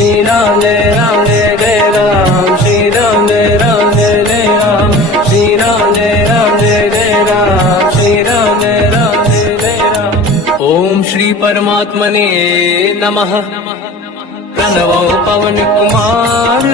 श्री राम जय जय राम, श्री राम जय जय राम, श्री राम जय जय राम, श्री राम जय जय राम। ओम श्री परमात्मने नमः। प्रणवो पवन कुमार,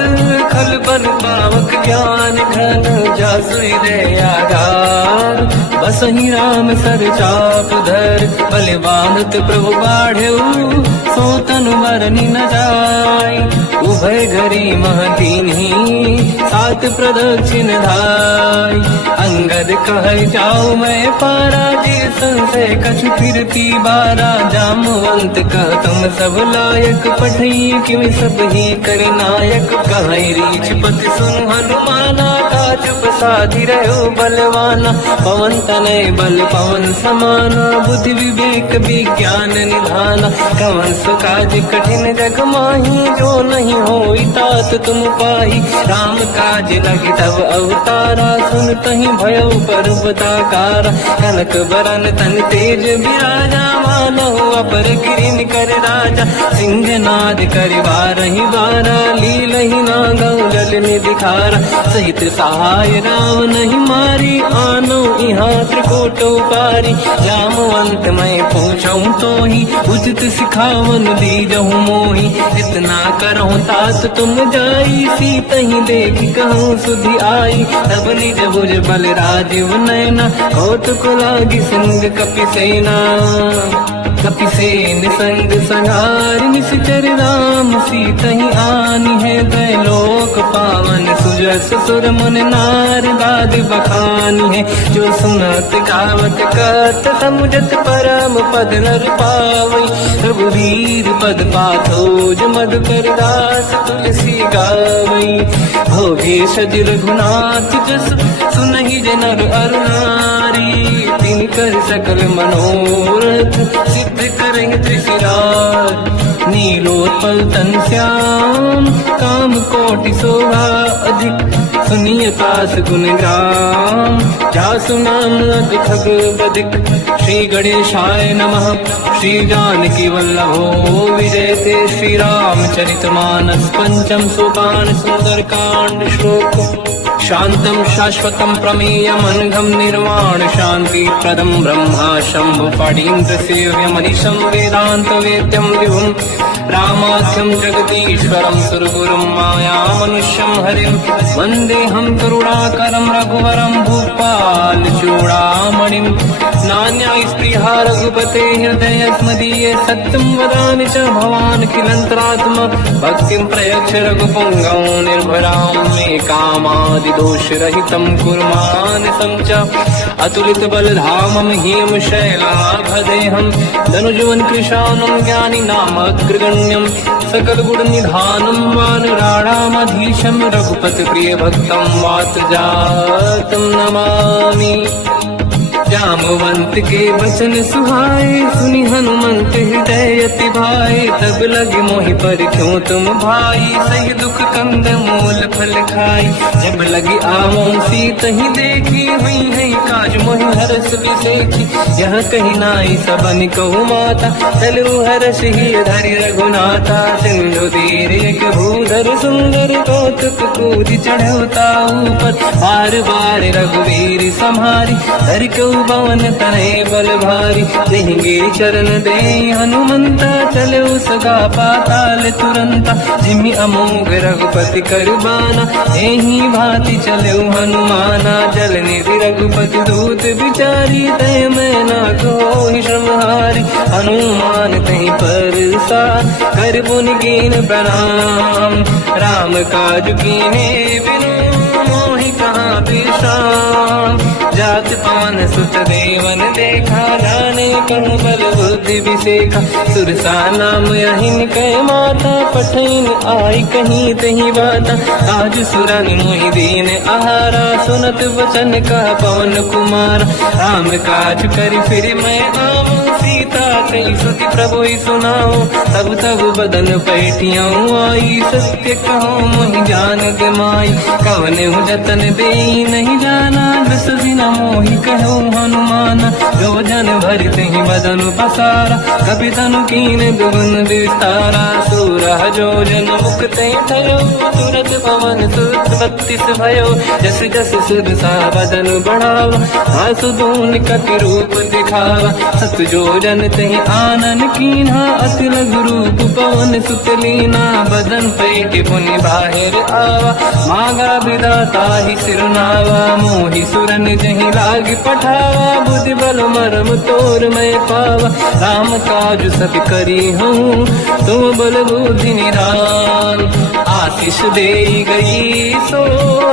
खल बल पावक ज्ञान घन, जासु हृदय आधार। बसहि राम सर चाप धर, बलवानत प्रभु बाढ़ऊ, सो तनु मरनि न जाय। उभय घरी महदीन्ही, सात प्रदक्षिण धाय। अंगद कह जाऊ मैं पारा, जी संशय कछु फिरती बारा। जामवंत कह तुम सब लायक, पठई किम सब ही कर नायक। कहीं रीछ पति सुन हनुमाना, काज प्रसादी रहो बलवाना। पवन तनय बल पवन समाना, बुद्धि विवेक विज्ञान निधाना। कवन सुकाज कठिन जग माही, जो नहीं होई तात तुम पाही। राम काज लगी तब अवतारा, सुन तहि भयो पर्वताकारा। कनक बरन तन तेज बिराजा, मानहु अपर गिरिन कर राजा। सिंहनाद करिवारहि बारा, लीलहि नागौ जल निधिखारा। सहित सहाय राम नहीं मारी, आनो इहाँ त्रिकोट उपारी। जामवंत मैं पूछऊँ तोहि, उचित सिखावन दीजहु मोहि। इतना करहु तात तुम जाई, सीतहि देख कहूँ सुधि आई। तब निज भुज बल राजीव नैना, कौतुक लागी सिंह कपिसेना। कपिसेन संग संहार, निश्चर राम सीतहि आनी है। दैलोक पावन सुजस सुर मुन नार, गाद बखानी है। जो सुनत गावत कहत, समुझत परम पद नर पावई। रघुवीर पद पाथोज मधुकर दास, तुलसी गावई। भोगे सज रघुनाथ जस, सुनहि जनर अरु नारी। तिन कर सकल मनोरथ, सिद्ध करें त्रिशिरार। नीलोत्पल तन श्याम, काम कोटि शोभा अधिक। सुनिय तास गुण ग्राम, जासु नाम अग खग बदिक। श्री गणेशाय नमः। श्री जानकी वल्लभो विजयते, श्री रामचरित मानस। पंचम सोपान सुंदर कांड श्लोक। शांतं शाश्वतं प्रमेयम्, अनघं निर्वाण शांति प्रदं। ब्रह्मा शंभु फणीन्द्र सेव्यमनिशं, वेदांत वेद्यं विभुं। रामाख्यं जगदीश्वरं, सुरगुरुं मायामनुष्यं हरिं। वन्देऽहं करुणाकरं रघुवरं, भूपाल चूडामणिं। नान्या स्पृहा रघुपते हृदयस्मदीये, सत्यं वदामि च भवान् खिलन्तरात्मा। भक्तिं प्रयच्छ रघुपुङ्गं, निर्भरां मे कामादिदोषरहितं कुर्मानसं च। अतुलित बलधामं ह्यं शैलाभदेहं, धनुजवन कृशानं ज्ञानी नामग्रगण्यं। सकल गुण निधानं वानराणामधीशं, रघुपति प्रिय भक्तं वातजातं नमामि। जामवंत के वचन सुहाए, सुनि हनुमंत हृदय अति भाए। तब लगे मोहि पर क्यों तुम भाई, सही दुख कंद मूल फल खाई। जब लगी आवों सीतहि देखी, हुई है काज मोहि हरस बिसेखी। यह कही नाई सबन कहु माता, चलु हरष ही धरि रघुनाथा। सिंधु तीर एक भूधर सुंदर, कौतुक कूदि चढ़ौता ऊपर। बार बार रघुवीर सम्हारी, धरि कऊ पवन तनय बल भारी। देंगे चरण दे हनुमंता, चले सगा पाताल तुरंता। जिमि अमोघ रघुपति करबाना, एहि भांति चले हनुमाना। जल निधि रघुपति दूत बिचारी, तय मैं ना कोहि श्रमहारी। हनुमान तहि परसा, कर पुनि कीन प्रणाम। राम काज कीन्हे बिनु, मोहि कहाँ विश्राम। जात पावन सुत देवन देखा, जाने कहूँ बल बुद्धि विसेखा। सुरसा नाम अहिन कै माता, पठैन आई कहीं तही बाता। आज सुरन मोहि दीन आहारा, सुनत वचन का पवन कुमार। राम काज करि फिर मैं आऊँ, सीता कई सुति प्रभु सुनाऊँ। तब तब बदन पैठियाँ आई, सत्य कहो मोहि जान गमाई। कवन जतन दे नहीं जाना, दस दिन मोहि कहु हनुमान, जो जन भरते ही बदन पसारा, कपि तनु कीन दुगुन विस्तारा। सूरह जो जन मुक्ते थयो, तुरत पवन सुत 32 भयो। जस जस सुरसा बदन बढ़ावा, आसु दून कपि रूप दिखावा। सत जो जन तहि आनन कीन्हा, अति लघु रूप पवन सुत लीना। बदन पैठ पुनि बाहिर आवा, मांगा विधाता ही सिरनावा। मोहि सुरन जहि लाग पठावा, बुद्धि बल मरम तोर मैं पावा। राम काज सब करी हूँ, तुम बल बुद्धि निधान। आशीष दे गई सो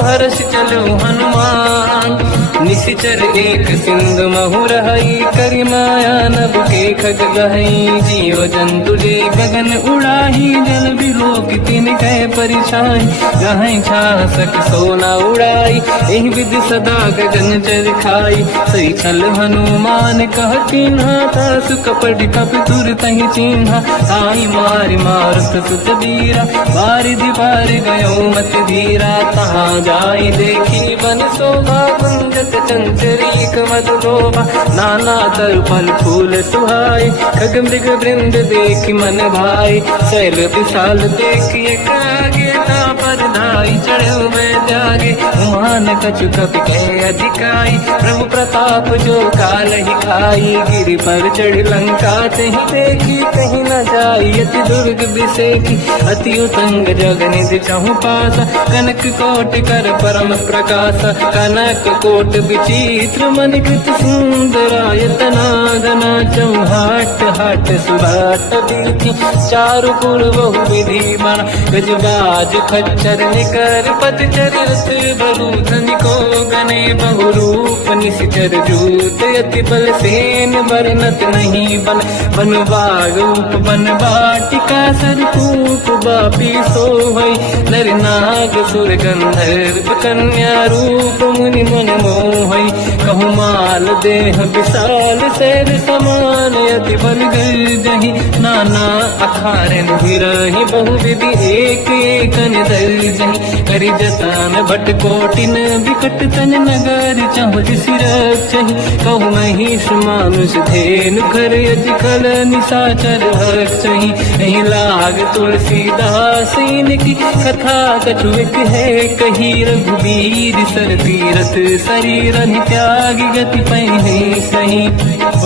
हर्ष चलो हनुमान। निशिचर एक सिंधु महु रहई, करि माया नभ के खग गहई। जीव जंतु जे गगन उड़ाही, जल बिलोक तिन कह परिछाई। गहई छासक सोना उड़ाई, एहि विधि सदा गगन चर खाई। सही छल हनुमान कह कीन्हा, तासु कपट कपि तुर तहि चिन्हा। आई मारि मारुत सुत बीरा, बारिधि पार गयो मत धीरा। तहाँ जाई देखी बन शोभा, कुंजत चंचरीक मधु लोभा। नाना तर फल फूल सुहाई, खग मृग वृंद देखि मन भाई। शैल विशाल देखि एक आगे, ना पर धाई चढ़ो मैं जागे। उमान कछु कपि कह अधिकाई, प्रभु प्रताप जो काल ही खाई। गिरि पर चढ़ लंका तहि देखी, कहीं न जाई अति दुर्ग बिसेकी। अति उतंग जगनिधि चहु पासा, कनक कोट कर परम प्रकाश। कनक कोट विचित्र मणिकृत सुंदरायतना। धना चौहाट हाट सुराट दीति, चारु पुर बहु विधि बना। गजबाज खच्चर निकर पतचर, रस बहु धनिको गने बहु रूप। निशिचर जूत अति बल सेन, वर्णत नहीं बन। बन बाग रूप बन बाटिका, सरकूप बापी सोहई। नर नाग सुर गंधर्व कन्या, रूप मुनि मन मोहई। कहु माल देह विशाल, शैल समान अति बल गर्जहि। नाना अखारन भिरहि, बहु विधि एक एकन दर्जहि। करि जतन भट कोटिन, विकट तन नगर चहु सिरक्षहि। कहु महिष मानुष धेनु, खर अजकल निशाचर हक्षहि। एहि लाग तुलसीदास इनकी, कथा कछु एक है कही। रघुबीर सर तीरथ शरीर, त्यागी गति पहि सही।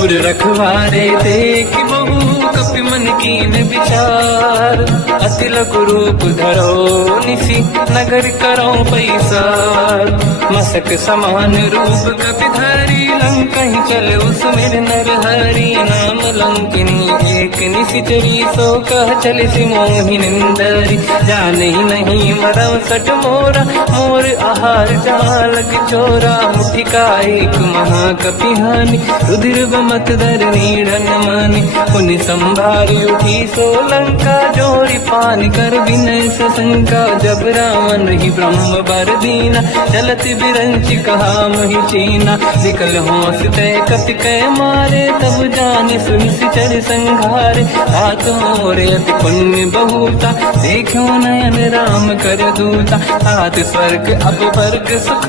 उर रखवारे देख बहु, कपि मन कीन विचार। अति लघु रूप धरो निशि, नगर करो पैसार। मसक समान रूप कपि धरी, लंकहि चले उसमेर नर हरि। नाम लंकिनी एक निशिचरी, सो कह चले सि मोहि निंदरी। जाने नहीं मरम सट मोरा, मोर आहार जालक चोरा। मुठिका एक महाकपि हानि, रुधिर बमत धरनी ढन मानि। पुनि संभारी उठी सो लंका, जोरी पानी कर विनय सशंका। जब रावण ही ब्रह्म बर दीना, चलत बिरंच कहा मोहि चीना। निकल होश तय कपि कह मारे, तब जाने सुनिश्चर संघारे। हाथ मोरे अति पुण्य बहुता, देखो नयन राम कर दूता। हाथ स्वर्ग अब वर्ग सुख,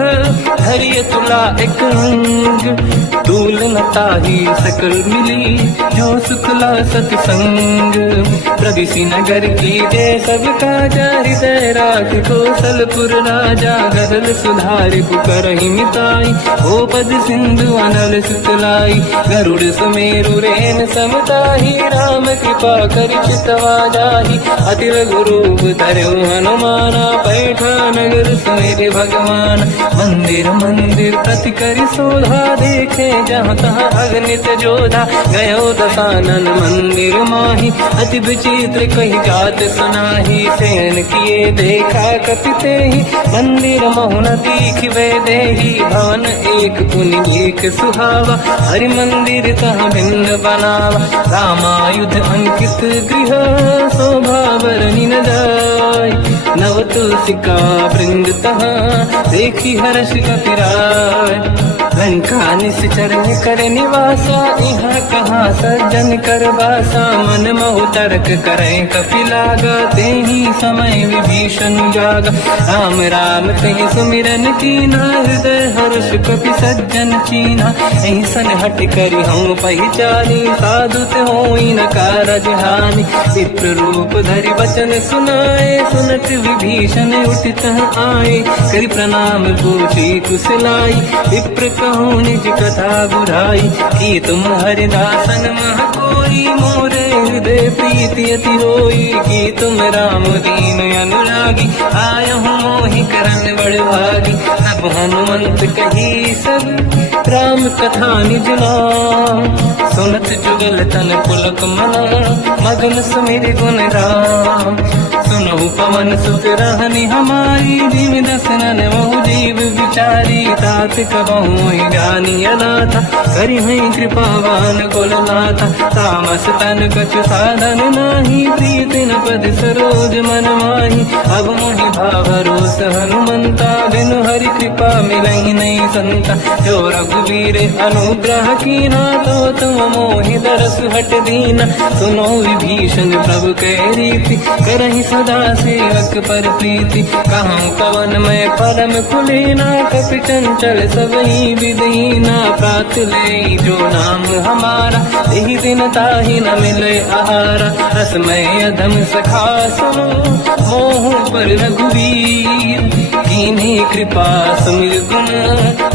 धरिय तुला एक अंग। दूल न ताहि सकल मिली, जो सुखला सतसंग। प्रदिशि नगर की जय सब काजा, हृदय राख कौशलपुर राजा। गरल सुधारि पुकरहि मिताई, ओ पद सिंधु अनल सुतलाई। गरुड़ सुमेरु रेन समताहि, राम कृपा करि चितवा जाहि। अति लघु रूप धरऊ हनुमाना, पैठा नगर सुमेरि भगवान। मंदिर मंदिर प्रति करि शोधा, देखे जहाँ तहाँ अगणित जोधा। गयो दशानन मंदिर माहि, अति विचित्र कही जात सुनाही। सेन किए देखा कपि तेहि, मंदिर महु न दीखिबे देहि। भवन एक पुनि एक सुहावा, हरि मंदिर तहाँ भिन्न बनावा। रामायुध अंकित गृह, शोभा बरनि न जाय। नव तुलसी का वृंद तहाँ देखी हर्ष कपिराय। लंका निश्चर कर निवासा यहाँ कहाँ सज्जन कर बासा। मन महु तर्क करें कपिलागा तेहि समय विभीषण जागा। राम राम कहीं सुमिरन कीना हृदय हर्ष कपि सज्जन चीना। ऐसन हट करी हम पहचानी साधु ते होई न कारज हानि। विप्र रूप धरि वचन सुनाए सुनत विभीषण उठित आए। करि प्रणाम पूछी कुशलाई विप्र कहूँ निज कथा बुराई। कि तुम हरिदासन मह कोई मोरे हृदय प्रीति अति होई। कि तुम राम दीन अनुरागी आयहु मोहि करन बड़ भागी। तब हनुमंत कही सब राम कथा निज नाम। सुनत जुगल तन पुलक मना मगन सुमिर गुण राम। सुनहु पवन सुत रहनि हमारी जीव दसनन महु जीव विचारी। तात कबहु जानी अनाथा करि हई कृपावान कुलनाथा। तामस तन कछु साधन नाही प्रीत न पद सरोज मन माही। अब मोहि भावरोस हनुमंता बिनु हरि कृपा मिलहि नहीं संता। जो रघुवीर अनुग्रह कीना तो तुम मोहि दरस हट दीना। सुनो विभीषण प्रभु के रीति करहि सदा सेवक पर प्रीति। कहूँ कवन मैं परम कुलीना कपि चंचल सबहि विदहीना। प्रात ले जो नाम हमारा यही दिन ताहि न मिले आहारा। रसमय अधम सखा सुनो मोह पर रघुवीर। कीन्ही कृपा सुमिर गुण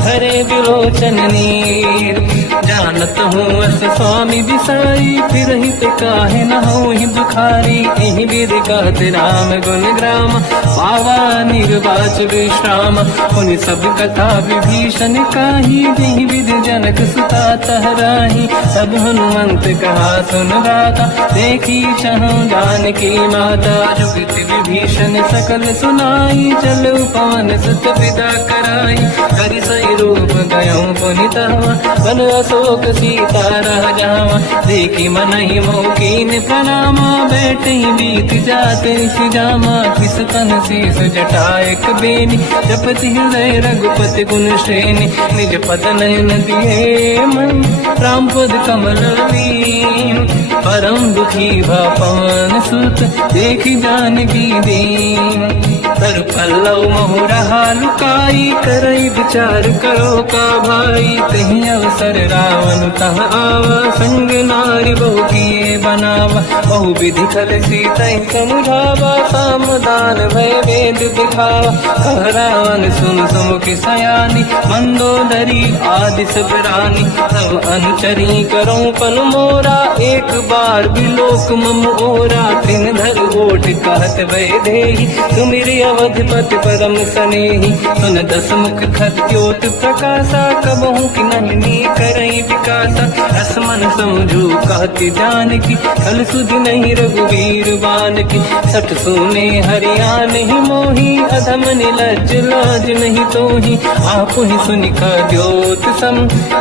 हरे विलोचन नीर। जानत हूँ अस स्वामी बिसाई फिर हित काहे न होहि दुखारी। एहि विधि कहत राम गुण ग्राम पावा निर्वाच विश्राम। उन सब कथा विभीषण काही जेहि विधि जनक सुता तहराही। तब हनुमंत कहा सुन गाता देखी चहु जानकी माता। जुगत विभीषण सकल सुनाई चलु पवन सुत पिता कराई। करि सही रूप गयऊँ पुनितवा बन अशोक सीता रह जावा। देखी मनहि मोकीन प्रणामा बैठे बीत जाते सिजामा। किस तन शीस जटायक बेनी जपति हृदय रघुपति गुण श्रेणी। निज पद नयन दिए मन राम पद कमल लीन। परम दुखी भा पवन सुत देखी जानकी दीन। तर पल्लव महु रहा लुकाई करई विचार करो का भाई। तही अवसर रावण तह आवा संग नारी बहु किए बनावा। बहु विधि खल सीता समुझावा सामदान भय वेद दिखावा। कह रावण सुन सुमुख सयानी मंदोदरी आदि सब रानी। सब अनुचरी करो पन मोरा एक बार बिलोक मम ओरा। तीन धर ओट कहत भय देहि सुमिरि अवधपति परम सनेहि। सुन दस मुख खद्योत प्रकाशा कबहु कि नन्ही करई विकासा। असमन समझू कहती जानकी कल सुधि नहीं रघुवीर बानकी। सठ सुने हरियाण ही मोही अधम निलज लाज नहीं तोही। आप ही सुनि खद्योत सम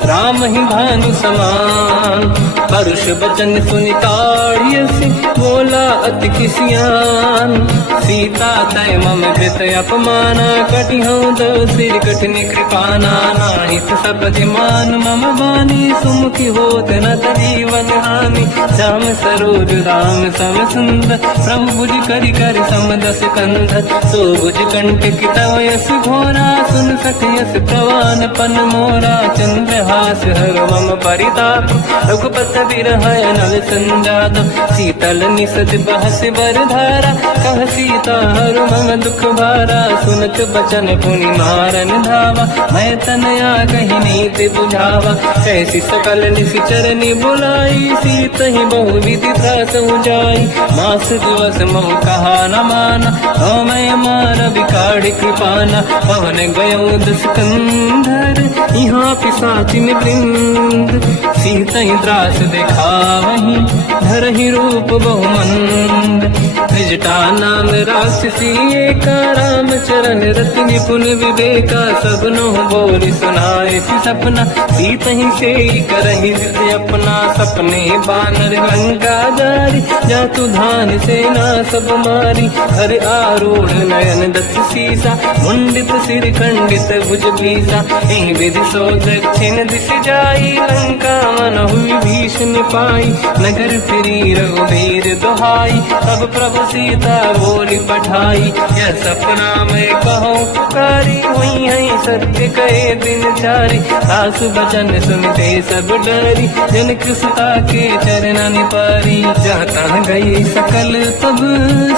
राम ही भानु समान। परुष बचन सुनि ताड़ियसि बोला अति किसियान। सीता तय मम कृत अपमाना कटिहऊँ दो सिर कठिन कृपाना। नाहित सपति मान मम बानी सुमुखी होत न जीवन हानि। श्याम सरोज राम सम सुंदर प्रभु भुज करि कर समदस कंध। सो भुज कंठ तव यस घोरा सुन सखयस प्रवान पन मोरा। चंद्रहास हर मम परिताप रघुपत बिरह नल संजात। शीतल निसत बहस बरधारा कह सीता हर मम दुख भारा। सुनत बचन पुनि मारन धावा मैं तनया कही नीति बुझावा। कैसी सकल निश्चर बुलाई सीत ही बहु विधि त्रास जाई। मास दिवस मोह कहा न माना तो मैं मार बिकाड़ कृपाना। पवन गयो दुष्कंधर यहाँ पिशाचिन वृंद। सीत ही त्रास दिखावहीं धरहि रूप बहुमंद। त्रिजटा नाम राक्षसी एका, राम चरण रति निपुण विवेका, सबनो बोल सुनाए सी सपना, सीत ही से करहि जिद अपना, सपने बानर लंका जारी, जातु धान सेना सब मारी, हर आरूढ़ नयन दत्त सीसा, मुंडित सिर खंडित भुज भीसा, एहि विधि सो दक्षिण दिश जाई, लंका मन हुई भीषण पाई, नगर फिरी रघुबीर दुहाई, तब प्रभु सीता बोली पठाई, यह सपना मैं कहूँ पुकारी, हुई है सत्य कहे दिन चारी, सासु बचन सुनते सब डरी, जनक सुता के चरण पारी, जहाँ तहाँ गई सकल तब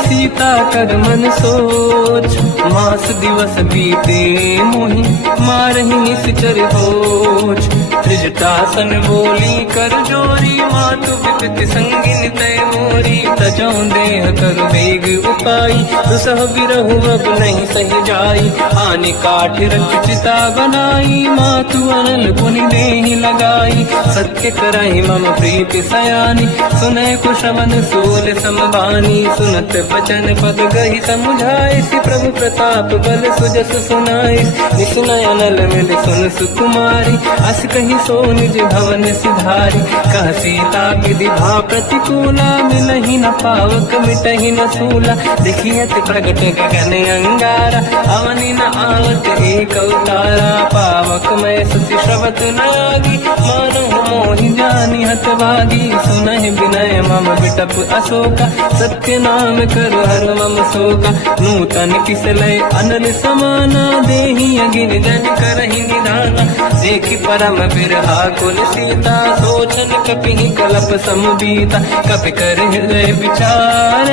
सीता कर मन सोच, मास दिवस बीते मोहि मारहि निश्चर होच, त्रिजटासन बोली कर जोरी, मातु विपित संगिन तय मोरी, तजो देह कर वेग उपाई, दुसह बिरहु अब नहीं सही जाई, आने काठ रख चिता बनाई, मातु अनल पुनि देहि लगाई, सत्य कराई मम प्रीति सयानी, सुनय कुशवन सूल समबानी, सुनत बचन पद गहि समुझाए, सि प्रभु प्रताप बल सुजस सुनाई, निसुनय अनल मिल सुन सुकुमारी, अस कहि सो निज भवन सिधारी, कह सीता विधि भा प्रतिकूला, मिलहि न पावक मिटहि न सूला, देखियत प्रगट गगन अंगारा, अवनि न आवत एक अवतारा, पावक मैं सुति श्रवत न आगी, मानो मोहि जानि हत भागी, सुनहि विनय मम बिटप अशोका, सत्य नाम करु हर मम शोका, नूतन किसलय अनल समाना, देहि अगिन जन करहि निधाना, देखि परम बिरहा कुल सीता, सोचन कपिहि कलप समबीता, कपि कर हृदय विचार,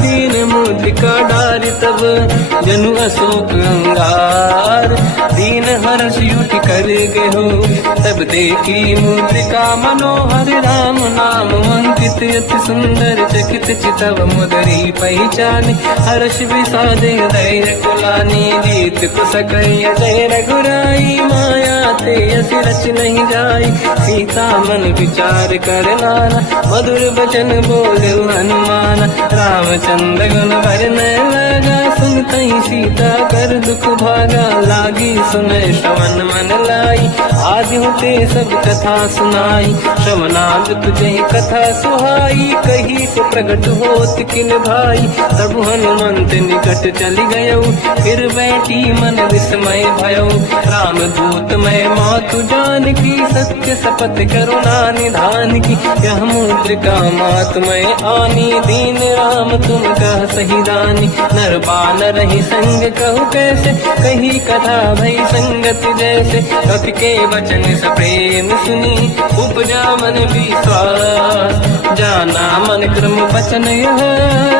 दीन मुद्रिका डारि तब जनु अशोक अंगार, दीन हर्ष युति कर गेहु, तब देखी मुद्रिका मनोहर, राम नाम अंकित अति सुंदर, चकित चितव मुदरी पहचान, हर्ष विषादे धैर्य कुलानी, जीत कुसकय जय रघुराई, माया ते अस रच नहीं जाई, सीता मन विचार कर नाना, मधुर बचन बोले हनुमान, रामचंद्र गुण वरनय लगा, सुनतहि सीता कर दुख भागा, लागी सुनय श्रवण मन लाई, आदि होते सब कथा सुनाई, श्रवणाद तुझे कथा सुहाई, कही से प्रगट होत किन भाई, तब हनुमंत निकट चली गयो, फिर बैठी मन विस्मय भयो, राम दूत मैं मातु जान की, सत्य शपथ करुणा निधान की, यह मुद्रिका मात मैं आनी, दीन राम तुम कह सही दानी, नर बानर ही संग कहु कैसे, कही कथा भई संगत जैसे, कपि के वचन सप्रेम सुनी, उपजा मन विश्वास, जाना मन क्रम वचन यह,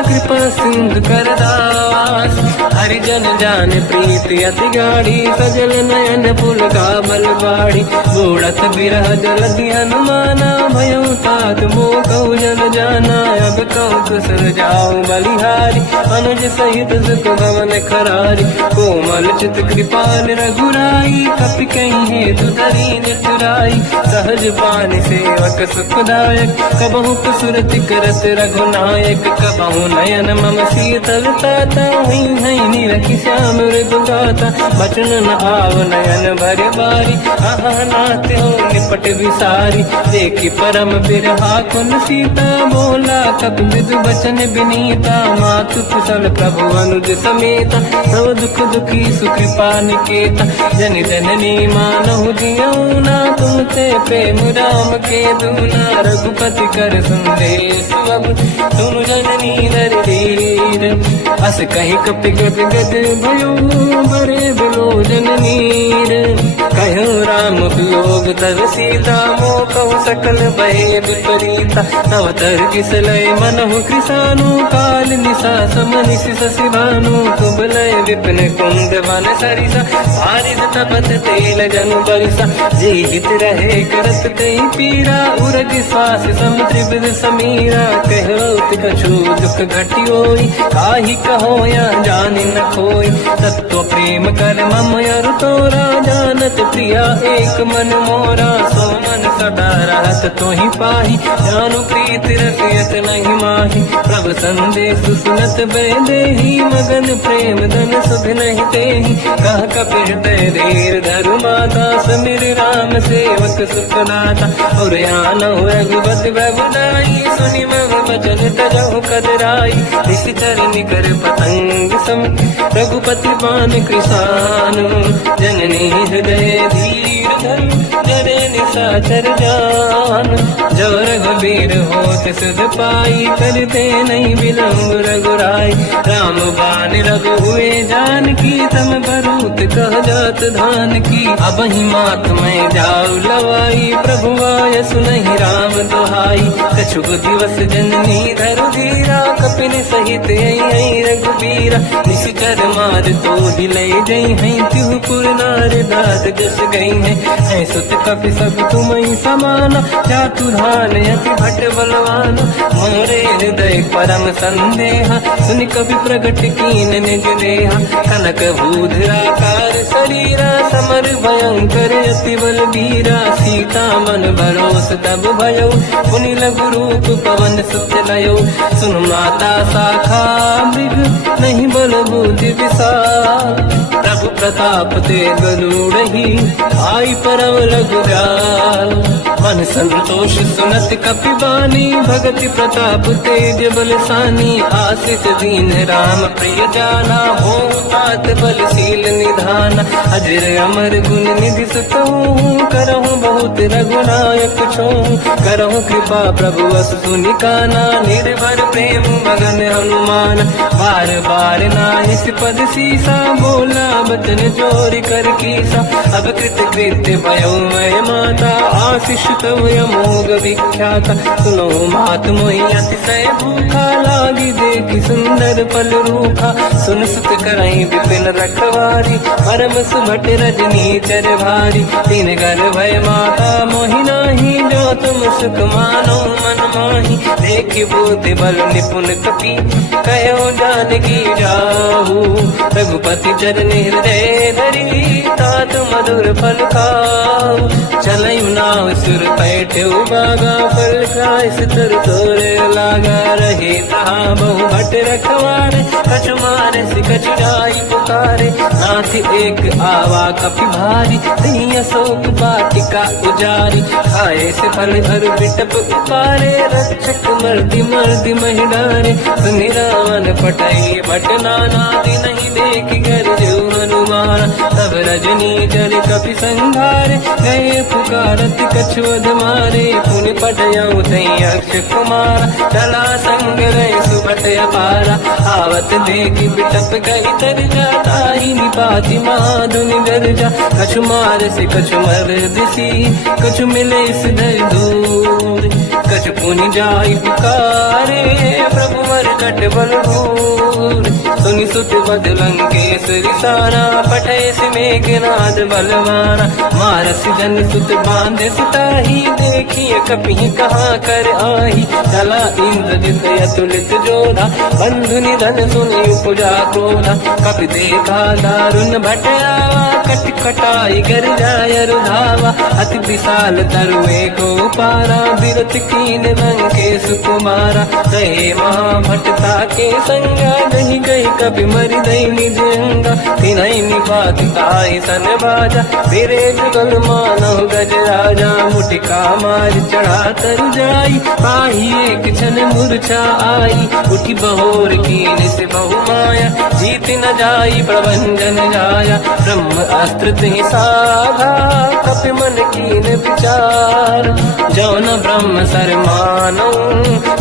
कृपा सिंधु कर दास, हरिजन जान प्रीति अति गाढ़ी, सजल नयन पुल का बल बाढ़ी, बूढ़त बिरह जल हनुमाना, भयो तात मोह कहु जल जाना, अब कहु कुशल जाओ बलिहारी, अनुज सहित सुख भवन खरारी, कोमल चित कृपाल रघुराई, कपि कहीं हेतु दरीन चुराई, सहज पान सेवक सुखदायक, कबहु कुसुरति करत रघुनायक, कबहु नयन मम शीतल ताता, हुई है निरखि श्याम मृदुगाता, बचन न आव नयन भर बारी, आहा नाथ हो निपट विसारी, देखि परम बिरहा कुल सीता, बोला कपि मृदु बचन विनीता, मातु कुशल प्रभु अनुज समेता, सब दुख दुखी सुकृपा निकेता, जन जननी मानहु जियौना, तुम ते प्रेम राम के दूना, रघुपति कर संदेश अब सुनु जननी नर धीर, अस कहि कपि गद गद भयो, बरे बिलोचन नीर, कहो राम वियोग तब सीता, मोह कहु सकल भय विपरीता, तव तर किसलय मनहु कृसानु, काल निशा समनिश शशि भानु, कुबलय विपिन कुंद वन सरिसा, बारिद तपत तेल जनु बरिसा, जीवित रहे करत कई पीरा, उरग श्वास सम त्रिविध समीरा, कहत कछु दुख घटी होई, काहि कहो या जानि न खोई, तत्व प्रेम कर मम अरु तोरा, जानत प्रिया एक मन मोरा, सो मन सदा रहत तो ही पाही, जानु प्रीत रसियत नहीं माही। प्रभु संदेश सुनत बैदेही, मगन प्रेम धन सुख नहीं तेही। कह कपि हृदय धीर धरु माता, समिर राम सेवक सुखदाता। और आनहु रघुपति प्रभुदाई, सुनि मम बचन तजहु कदराई। निश्चर निकर पतंग सम, रघुपति बान कृसानु। जननी हृदय धीर धरु, जरे निशाचर जान। जो रघुबीर होत सुध पाई, करते नहीं विलम्ब रघुराई। राम बान रघु हुए जानकी, तम भरूत कह जात धान की। अब ही मात मैं जाऊ लवाई, प्रभु आय सुनहि राम दुहाई। कछुक दिवस जननी धरु धीरा, कपिन सहित आई रघुबीरा। निश्चर मार तो हिलै जई हैं, तिहु पुर नार दात जस गई है। सुत कपि सब तुमहि समाना, जातु धान अति भट बलवाना। मोरे हृदय परम संदेहा, सुनि कपि प्रगट कीन निज देहा। कनक भूधराकार शरीरा, समर भयंकर अति बलबीरा। सीता मन भरोस तब भयो, पुनि लघु रूप पवन सुत लयो। सुन माता शाखा मृग, नहीं बल बुद्धि विशाल। प्रभु प्रताप ते गरुड़हि, आई परम रघुराल। मन संतोष सुनत कपि बानी, भगति प्रताप तेज बलसानी। आशीष दीन राम प्रिय जाना, हो तात बलशील निधान। अजर अमर गुण निधि सुतहु, करहु बहुत रघुनायक छोहु। करहु कृपा प्रभु अस सुनि काना, निर्भर प्रेम मगन हनुमान। बार बार नाहिस पद सीसा, बोला बचन जोरि कर कीसा। अब कृत कृत्य भयो मैं माता, आशीष तव अमोघ विख्याता। सुनो मात मोहि अतिशय भूखा, लागी देखि सुंदर फल रूखा। सुन सुत करहि विपिन रखवारी, परम सुभट रजनी चर भारी। तीन घर भय माता मोहि नाही, जो तुम सुख मानो मन माही। देखि बुद्धि बल निपुण कपि, कहो जानकी जाहू। रघुपति चरण हृदय धरी, तात मधुर फल खाऊ। चलयु नाव सुर पैठ्यु बागा, फल खाय सितर तोरे लागा। रहे तहाँ बहु भट रखवारे, कछु मारे से कछु जाई पुकारे। नाथ एक आवा कपि भारी, दही अशोक वाटिका उजारी। खाए से फल हर बिटप उपारे, रक्षक मर्दि मर्दि महि डारे। सुनि रावण पटई भट नाना, नहीं देख कर जो हनुमान। तब रजनी जल कपि संघारे, गए पुकारत कछुअध मारे। पुनि पटयऊ तई अक्ष कुमार, चला संग रहे सुभट अपारा। आवत देखि बिटप गई तर जाता, ही निपाति माधुनि गरजा। कछु मार से कछु मर दिसी, कछु मिले सिधर दूर। कछु पुनि जाई पुकारे, प्रभु मर कट बल भूर। सुनि सुत बद लंकेश्वरी सारा, पठय से मेघनाद बलवाना। मारस जन सुत बांधे सिताही, देखिए कपि कहाँ कर आही। चला इंद्रजित अतुलित जोधा, बंधु निधन सुनि उपजा क्रोधा। कपि देखा दारुण भट आवा, कट कटाई गर जाय रुधावा। अति विशाल तरुए को पारा, बिरत कीन लंकेश कुमारा। कहे महाभटता के संगा, दही गई कपि मरि दई निज अंगा। तिनहि निपाति ताहि सन बाजा, फिरे जुगल मानव गज राजा। मुटिका मार चढ़ा तर जाई, पाही एक क्षण मूर्छा आई। उठी बहोर कीन से बहु माया, जीत न जाई प्रभंजन जाया। ब्रह्म अस्त्र तिहि साधा, कपि मन कीन विचार। जौन ब्रह्म सर मानो,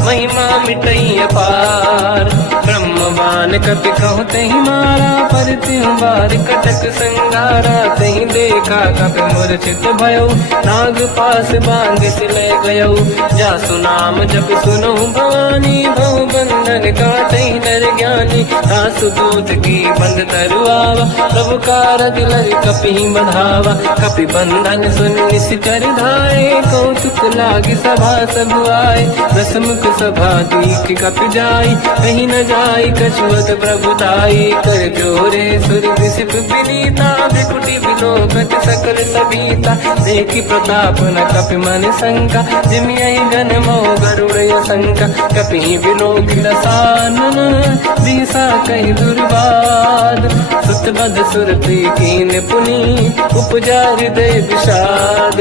महिमा मिटई अपार। ब्रह्म बान कपि कहु तहि मारा, पर तिहु बार कटक संगारा। तहि देखा कपि मूर्छित भयो, नाग पास बांग सिले गयो। जासु नाम जप सुनहु भवानी, भव बंधन काटहि नर ज्ञानी। जाने, सासु दूत की बंद तरुआवा, प्रभु कारज लय कपि बढ़ावा। कपि बंधन सुन निश्चर धाये, कौतुक लागी सभा सब आए। दसमुख सभा दीख कपि जाई, कहीं न जाई कछुअत प्रभु दाई। कर जोरे सुर विसिप विनीता, बिकुटी विलोकत सकल सबीता। देखी प्रताप न कपि मन शंका, जिमियहि गण मोह गरुड़ शंका। कपि विलोक रसानन, दिशा कहीं दुर्वाद। सुत बद सुरति कीन पुनी, उपजा हृदय विषाद।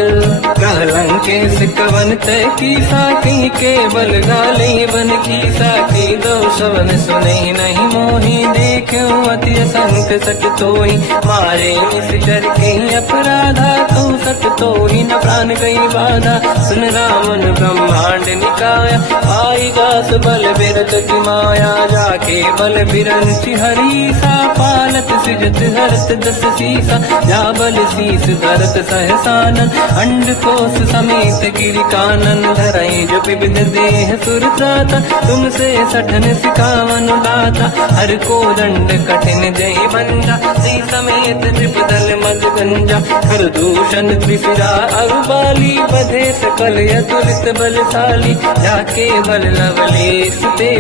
कहलंकेश कवन तय कीसा, कहीं केवल गाले बन कीसा। की दो सवन सुने नहीं मोही, देखे अति संत सट तोई। मारे निश्चर कहीं अपराधा, तो सट तोही न प्राण कहीं बाधा। सुन रामन ब्रह्मांड निकाया, आई दास बल बिरत की माया। जाके बल बिरंचि हरीसा, पालत सिजत हरत दस सीसा। जा बल शीस धरत सहसानन, अंड कोश समेत गिरि कानन। धरई जो विविध देह सुर त्राता, तुमसे सठन सिखावन दाता। हर को दंड कठिन जय बंजा, श्री समेत त्रिपदल मद गंजा। कर दूषण त्रिशिरा अरुबाली, बधे सकल अतुलित बलशाली। जाके बल लवलेश ते,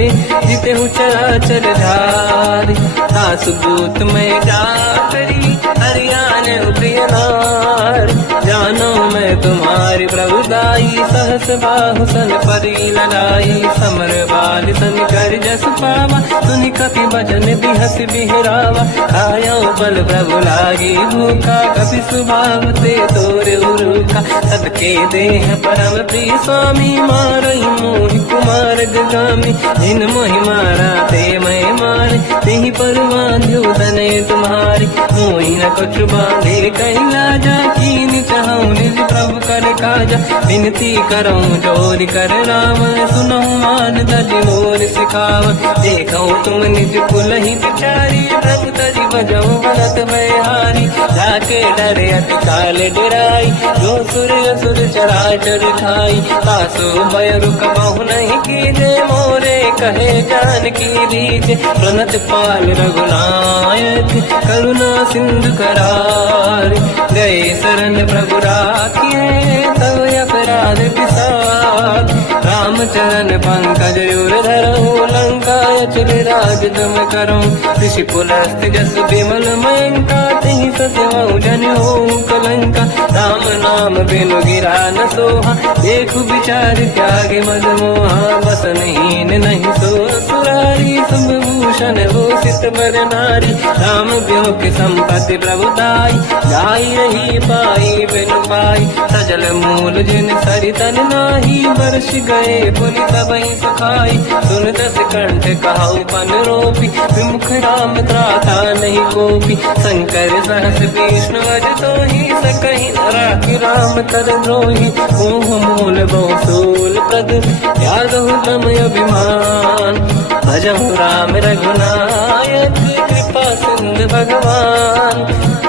जिते चराचर धारी। सासु दूत में जाकरी, हरियाण प्रिय नार। जानो मैं तुम्हारी प्रभुदाई, सहस बाहु सन परी लड़ाई। समर बाल सन कर जस पावा, सुनि कपि भजन बिहस बिहरावा। आयो बल प्रभु लागी भूखा, कपि स्वभाव ते तोरे उरुखा। सबके देह परम प्रिय स्वामी, मारई मोहि कुमार गामी। जिन मोहि मारा ते मैं मारे, तेहि पर बांध्यो तनय तुम्हारी। मोहि न कुछ बांधे कहीं लाजा, कीन चाहूं निज प्रभु कर काजा। विनती करऊं जोर कर राम, सुनऊं मान दज मोर सिखाव। देखऊं तुम निज कुल ही बिचारी, प्रभु तज बजऊं बनत हारी। जाके डरे अति काल डराई, जो सुर असुर चराचर खाई। सासु भय रुक बहु नहीं कीजे, मोरे कहे जान की लीजे। प्रणत पाल रघुनायक, करुणा सिंधु करार। गए शरण प्रभु राखिए, तव अपराध विसार। रामचरण पंकज उर धरऊं, लंका अचल राज तुम करूं। ऋषि पुलस्त जस विमल मयंका, तिहि सत्यवं जन होऊं कलंका। राम नाम बिनु गिरा न सोहा, देखु विचार त्यागे मद मोहा। बसनहीन नहीं सो सुरारी, शुभ भूषण भूषित बर नारी। राम ब्यों की संपत्ति प्रभुताई, जाई रही पाई बिनु पाई। सजल मूल जिन सरितन नाही, वर्ष गए पुनि सबहि सुखाई। सुन दस कंठ कहाऊ पन रोपी, विमुख राम त्राता नहीं कोपी। शंकर सहस विष्णु अज तोहि, सकहि न राखि राम कर द्रोही। मोह मूल बहु सूल प्रद, त्यागहु तम अभिमान। भजहु राम रघुनायक, कृपा सिंधु भगवान।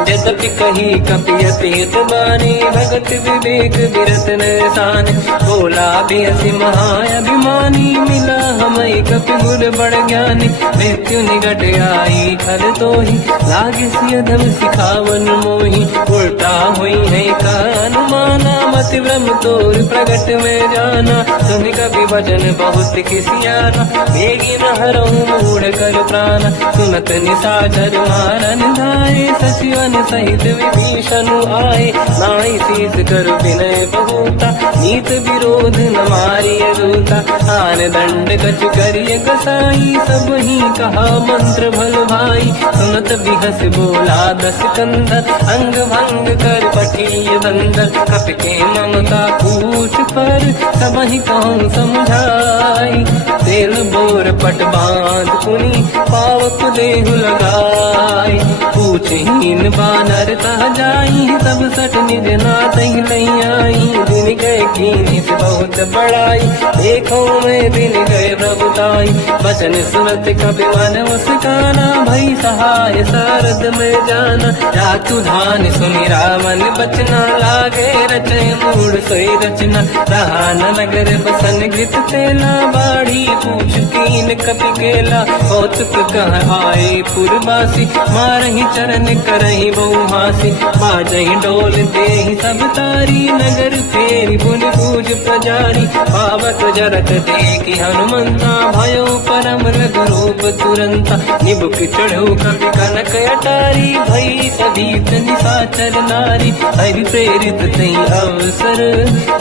यद्यपि कही कपि अतीत बानी, भगत विवेक विरत नसान। बोला बेसी महाअभिमानी, मिला हमई कपि गुर बड़ ज्ञानी। मृत्यु निकट आई खल तोहि, लागे सियधम सिखावन मोहि। उल्टा हुई है का अनुमाना, मति ब्रह्म तोर प्रगट में जाना। सुनि कपि वचन बहुत किसियाना, बेगी न हरऊं मूढ़ कर प्राण। सुनत निशाचर मारन धाये, सचिवन सहित विभीषण आए। नाई शीस कर विनय बहुता, नीत विरोध न मारिय दूता। आन दंड कछ करिय कसाई, सब ही कहा मंत्र भल भाई। सुनत बिहस बोला दस कंधर, अंग भंग कर पठिय बंदर। कपि के ममता पूछ पर, सब ही कहूँ समझाई। तेल बोर पट बांध पुनि, पावक देहु लगाई। पूछहीन बानर द्वार तह जाई, सब सट निज नाथ ही नहीं आई। दिन गए कीनी से बहुत बड़ाई, देखो मैं दिन गए प्रभुताई। बचन सुनत कपि मन मुस्काना, भई सहाय सारद में जाना। जातु धान सुनि रावण बचना, लागे रचे मूड सोई रचना। रहा न नगर बसन गृत तेला, बाढ़ी पूछ कीन कपि केला। कौतुक कह आए पुरवासी, मारहि चरण करहि बहु हासी। बाजहि ढोल देहि सब तारी, नगर फेरी पुन पूज प्रजारी। पावक जरत देखि हनुमंता, भयो परम रघुरूप तुरंता। निबुक चढ़ो कपि कनक अटारी, भई सभीत निशाचर नारी। हरि प्रेरित तई अवसर,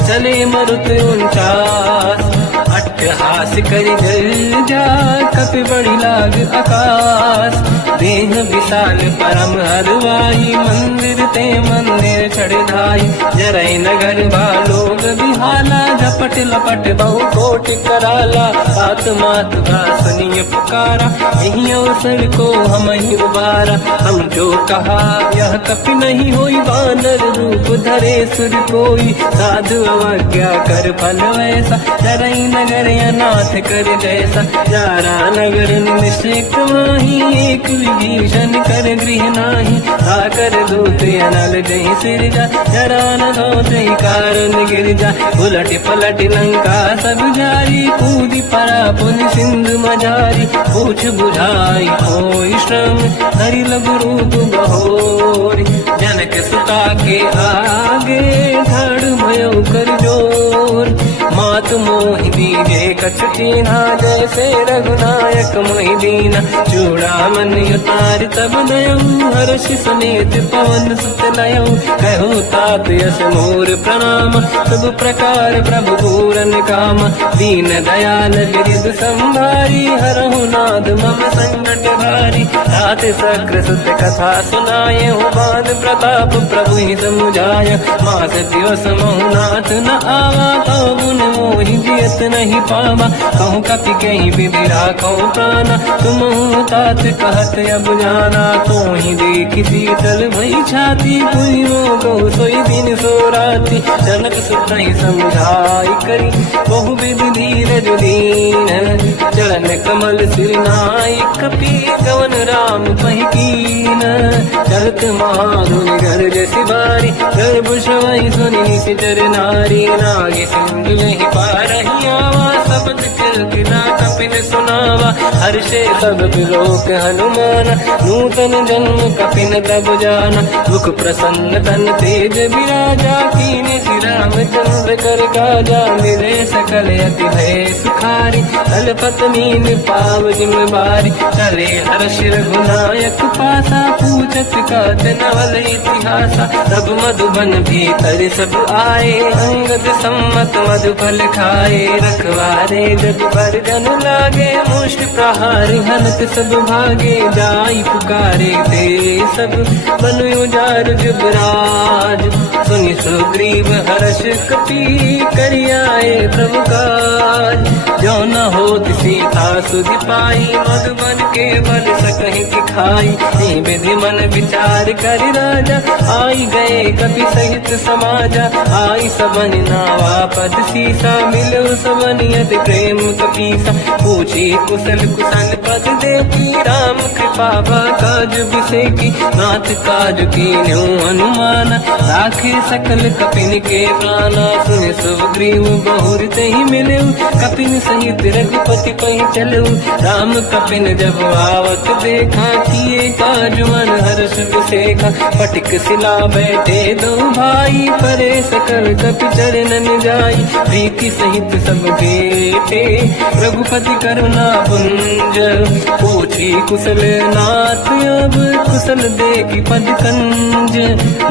चले मरुत 49। अट्टहास करि जल जा, कपि बड़ी लाग आकाश। देह विशाल परम हरवाई, मंदिर ते मंदिर चढ़ धाई। जरई नगर बालोग बिहाला, झपट लपट बहु कोटि कराला। सात मात का सुनिय पुकारा, यही अवसर को हम ही उबारा। हम जो कहा यह कपि नहीं होई, वानर रूप धरे सुर कोई। साधु अवज्ञा कर फल वैसा, जरई नगर अनाथ कर जैसा। जारा नगर निश्चित माही, एक विभीषण कर गृह नाही। आकर दूत अनल जय सिर जा, जरा न दो कारण गिर जा। उलट पलट लंका सब जारी, कूदी परा पुन सिंधु मजारी। पूछ बुझाई कोई श्रम, हरि लघु रूप बहोरी। जनक सुता के आगे, ठाड़ भयो कर जोर। मात मोहि दीजे कछ कीन्हा, जैसे रघुनायक मोहि दीना। चूड़ामन उतार तब दयऊ, हर्ष समेत पवन सुत लयऊ। कहो तात यस मोर प्रणाम, सब प्रकार प्रभु पूरन काम। दीन दयाल गिरिध संभारी, हरहु नाद मम संकट भारी। तात सक्र सुत कथा सुनाए, हो बान प्रताप प्रभु ही समुझाय। मास दिवस महु नाथ न आवा, कहो गुण मोहि जियत नहीं पावा। कहूँ कपि कहीं विधि राखो प्राणा, तुम तात कहत अब जाना। तो ही देखी शीतल भई छाती, पुइयों को सोई दिन सो राती। जनक सुत ही समझाई करी, बहु विधि धीरज दीन। चरण कमल सिर नाई, कपि कवन राम पहि कीन। चलत महाधुनि गर्ज सिबारी, गर्भ श्रवहि सुनि निशिचर नारी। नागे सिंधु नहीं पारहि आवा, शब्द कीर्तना कपिन सुनावा। हर्षे सब लोक हनुमाना, नूतन जन्म कपिन तब जाना। मुख प्रसन्न तन तेज विराजा, कीने श्री रामचंद्र कर काजा। मिले सकल अति भय सुखारी, तलपत मीन पाव जिम बारी। चले हर्ष रघुनायक पासा, पूछत कात नवल इतिहासा। तब मधुबन भीतर सब आए, अंगद सम्मत मधुफल खाए। रखवारे जग पर जन लागे, मुष्ट प्रहार हनत सब भागे। जाई पुकारे ते सब, बन उजार जुबराज। सुनि सुग्रीव हर्ष कपि, करि आए प्रभु काज। जो न होत सीता सुधि पाई, मधुबन के बल सकहि खाई। विधि मन विचार कर राजा, आई गए कपि सहित समाजा। आई सबन नावा पद सीसा, मिलो सबन यद प्रेम कपीसा। पूछी कुशल कुशल पद देखी, राम कृपा काज बिसेकी। नाथ काज कीन्यो हनुमाना, राखे सकल कपिन के प्राणा। सुनि सुग्रीव बहुर तहि मिलऊ, कपिन सहित रघुपति पहि चलऊ। राम कपिन जब आवत देखा, किए काज मन हर्ष विसेखा। पटिक सिला बैठे दो भाई, परे सकल कपि चरणन जाई। प्रीति सहित सब बेटे, रघुपति करुणा पुंज। पूछी कुशल नाथ अब, कुशल देखि पद कंज।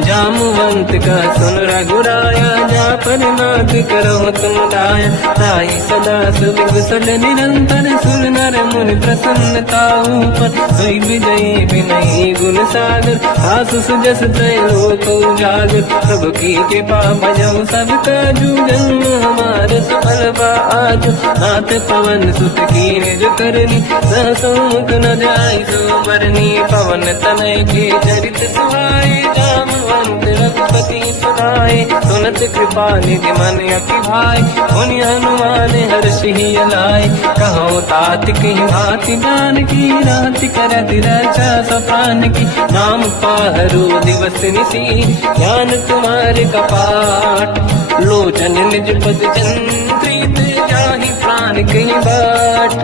जामवंत का सुन रघुराया, जा पर नाथ करो तुम दाया। ताई सदा सुविकुशल निरंतर, सुर नर मुनि प्रसन्नता ऊपर। सोई विजयी विनयी गुण सागर, आसु सुजस त्रैलोक उजागर। प्रभु की कृपा भजऊ सब काजू, जन्म हमार सफल बा आजू। नाथ पवन सुत कीन्ह जो करनी, सहसो मुख न जाई सुबरनी पवन तनय के चरित सुहाए जामवंत रघुपति सुनाए सुनत कृपा निधि मन अति भाई मुनि हनुमान हर्षि लाए कहो तात कहीं भांति जान की रात करत रक्षा सप्रान की नाम पाहरो दिवस निसी ज्ञान तुम्हारे कपाट लोचन निज पद चंद्रित जाहि प्राण कहीं बाट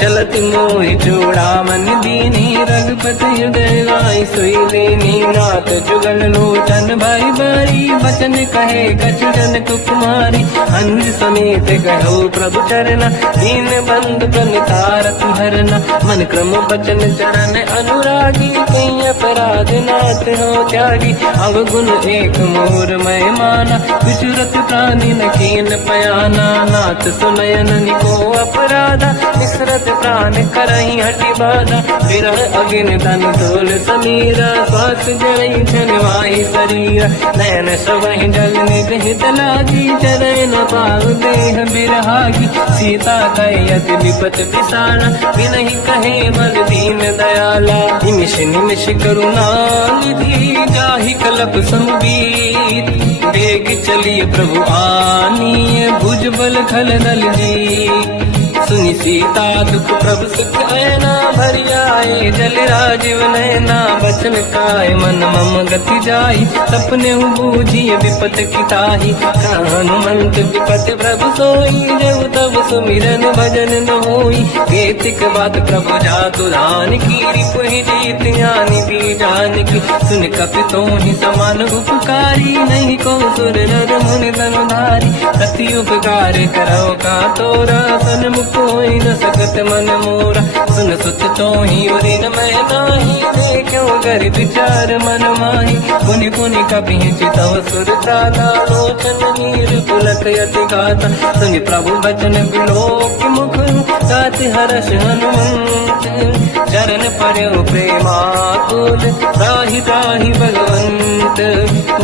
चलत मोहि जोड़ा मन दीनी रघुपति हृदय लाई सोई लेनी नाथ जुगल लोचन भाई बारी बचन कहे कछु जन कुमारी अंज समेत कहो प्रभु चरना दीन बंधु प्रणितारत हरना मन क्रम बचन चरण अनुरागी कहीं अपराध नाथ हो त्यागी अवगुण एक मोर मैं माना विचुरत प्राणी न कीन पयाना नाथ सुनयन निको अपराधा विसरत प्राण करही हटि बाधा विरह अगिन तन तोल समीरा श्वास जरई छनवाई शरीर नयन सबहि जल निज हित लागी चरण न पाव देह बिरहागी सीता कहे अति विपत पिसाना विनहि कहे मन दीन दयाला निमिष निमिष करुणा निधि जाहि कलप संबीत वेग चलिए प्रभु आनीय भुज बल खल दल जी सुनि सीता दुख प्रभु सुख ऐना भर जाए जल राजीव नैना बचन काय मन मम गति जाई सपने बूझिए विपत किताही हनुमंत विपत प्रभु सोई जब तब सुमिरन भजन न होई केतिक बात प्रभु जातु धान की रिपुहि जीत ज्ञानी भी जान की सुन कपितों ही समान उपकारी नहीं को सुर नर मुनि धनुधारी अति उपकार करो का तोरा सन्मुख कोई न सकत मन मोरा सुन सुत तो ही उरी न मैं नाही देखो कर विचार मन माही पुनि पुनि कपि चितव सुर त्राता लोचन नीर पुलक यति गाता सुनि प्रभु बचन बिलोक मुख गात हर्ष हनुमंत चरण पर्यो प्रेमाकुल त्राहि त्राहि भगवंत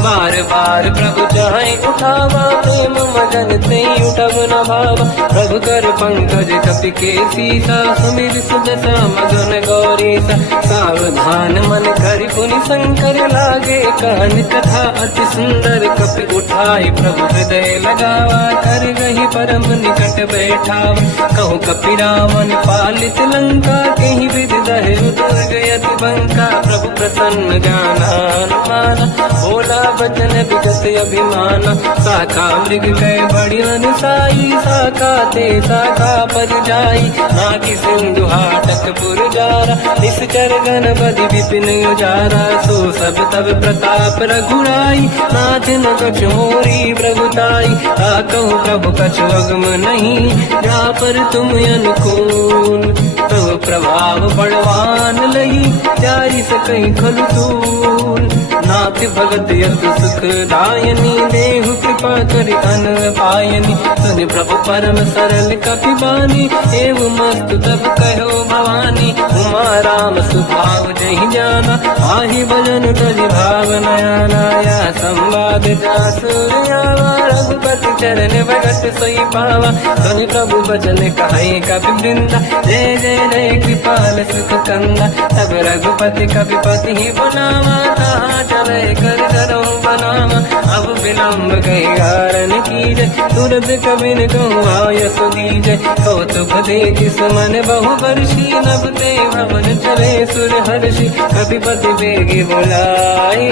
बार बार प्रभु चाहे उठावा प्रेम मगन ते उठब न भावा प्रभु कर पंकज कपि के सीसा सुमिर सुदशा मगन गौरीसा सावधान मन कर पुनि शंकर लागे कहन कथा अति सुंदर कपि उठाई प्रभु हृदय लगावा कर गही परम निकट बैठावा कहु कपि रावण पालित लंका कहीं विधि दहे दुर्ग यति बंका प्रभु प्रसन्न ज्ञान माना बोला बचन विगत अभिमाना शाखा मृग गए बड़ी अनुसाई शाखा ते शाखा पर जाई नाकि सिंधु हाटक पुरजारा निश्चर गण बदि विपिन उजारा सो सब तब प्रताप रघुराई नाथ न कछ मोरी प्रभुताई कहु प्रभु कछु अगम नहीं जा पर तुम अनुकूल प्रभु प्रभाव बड़वान लही जारी सकई खलु तूल नाथ भगत यत सुख दायनी देहु कृपा करि अन पायनी सुनि प्रभु परम सरल कपि बानी एव मस्त तब कहो भवानी उमा राम सुभाव जहि जाना आहि भजन तजि भाव नयाना या संवाद जासु आवा रघुपति चरण भगत सोई पावा सुनि प्रभु बचन कहे कपि वृंदा जय जय जय कृपाल सुख कंदा तब रघुपति कपिपति ही बनावा कहा चले कर करो बनावा अब विलम्ब गई कारण कीजय तुरंत कबिन कहूँ आयस दीजय कौतुक देख सुमन बहु वर्षी नभ ते भवन चले सुर हर्षि कपिपति बेगी बुलाए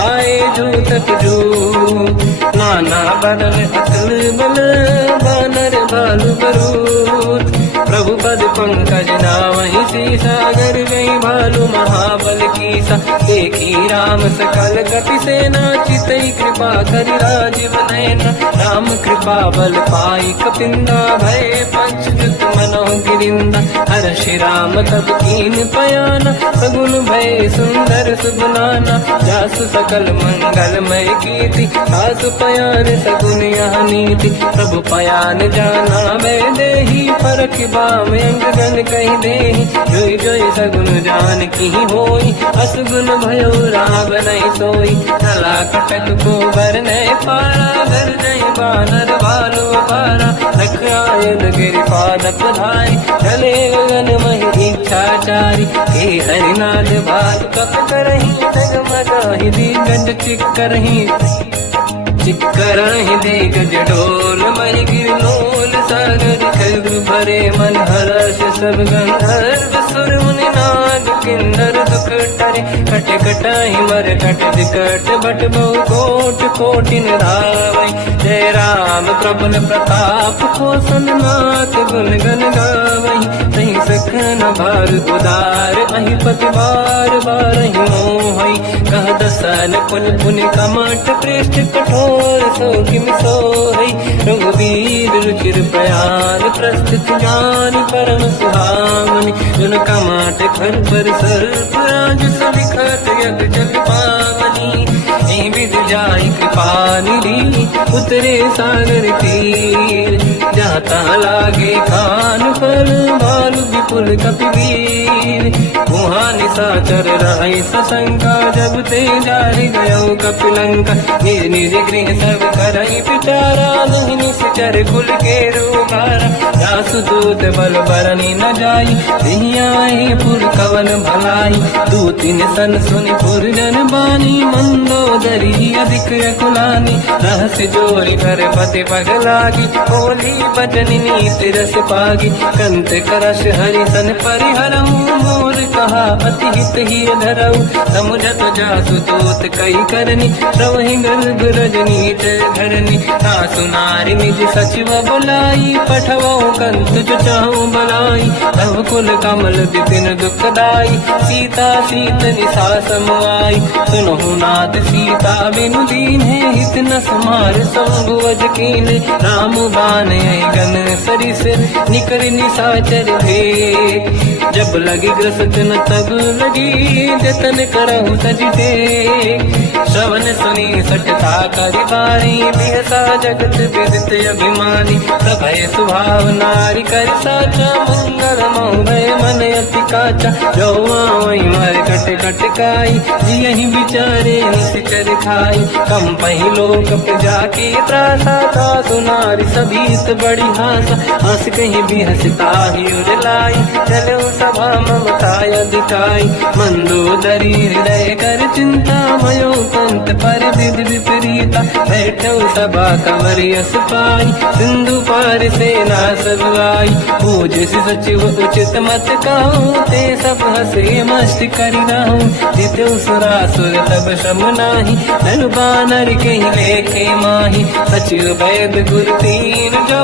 आए जूतक जू नाना बदल अतल बल बानर भालु बरूद प्रभु पद पंकज नामहि सागर गई भालू महाबल कीसा एक ही राम सकल कपि सेना चितई कृपा करि राजीव नयना राम कृपा बल पाई कपिंदा भय पंचजुत मनो गिरिंदा हर श्री राम तब कीन पयाना सगुन भय सुंदर सुगुनाना जासु सकल मंगलमय कीर्ति आसु पयान सगुन यहाँ नीति प्रभु पयान जाना मैं देही फरक बाम अंग गन कही देही जोई जोई सगुन जान की होई असगुन भयो राव नहीं सोई चला कटक को बर नहीं पारा घर नहीं बानर भालू पारा लख आयल गिर पाद पधाई चले गगन मही निशाचारी हे हरिनाथ भाग कप करही डगमगाहि दिग्गज चिक्करहि दिग्गज डोल मणि गिरलोल सागर खग भरे मन हर्ष सब गंधर्व सुर मुनि नाग किन्नर दुख टरे कट कटाहि मर कट विकट बट बहु कोट कोटि धावै जय राम प्रबल प्रताप कोसन नाथ गुण गण गावै सही सखन भार उदार अहि पति बार बारहि मोहै कह दसन कुल पुनि कमठ पृष्ठ कठोर सो किम सोहै रघुवीर रुचिर प्रयाण प्रस्थित ज्ञान परम सुहामनि जुन कमठ खर पर सर्प राज सविखत यग जल पावनी विद जाय कृपा निधि उतरे सागर तीर जाता लागे खान फल भालु विपुल कपिवीर वहाँ निशाचर रहे सशंका जब ते जारि गयो कपिलंका निज निज गृह सब करई विचारा नहीं निश्चर कुल के रूपारा जासु दूत बल बरनी न जाई दिहियाए पुर कवन भलाई दूतिन सन सुनि पुर जन बानी मंदोदरी अधिक कुलानी रहस्य जोरी कर पति पगलागी होली बचन नीति रस पागी कंत करश हरि सन परिहरऊ मोर कहा अति हित ही धरऊ समुझत जासु दूत कई करनी श्रवहि गर्भ रजनी धरनी सासु नारी निज सचिव बुलाई पठवो कंत जो चाहू बलाई तब कुल कमल विपिन दुखदाई सीता सीत निशा समाई सुनहु नाथ सीता बिनु दीन है हित न समार संगुवज कीन राम बान गन सरिस निकर निशाचर भेद जब लगी ग्रसत न तब लगी जतन करहु सजते श्रवण सुनी सटता करि बारी बिहसा जगत विदित अभिमानी सभय स्वभाव नारी कर साचा मंगल मोहय मन अति काचा जो आवई मर कट कट काई यही विचारे निश्चर खाई कम पहिलो कप जाके त्रासा था सुनारी सभीत बड़ी हासा हंस कहीं भी हंसता ही उड़लाई चलो सभा ममताय दिखाई मंदोदरी हृदय कर चिंता मयो कंत पर विधि विपरीता बैठो सभा कंवर यस पाई सिंधु पार सेना सब आई पूज सचिव उचित मत कहूँ ते सब हसे मस्त करि रहूं जितु सुरासुर तब शम नाही धनु बानर के लेखे माही सचिव वैद गुरु तीन जो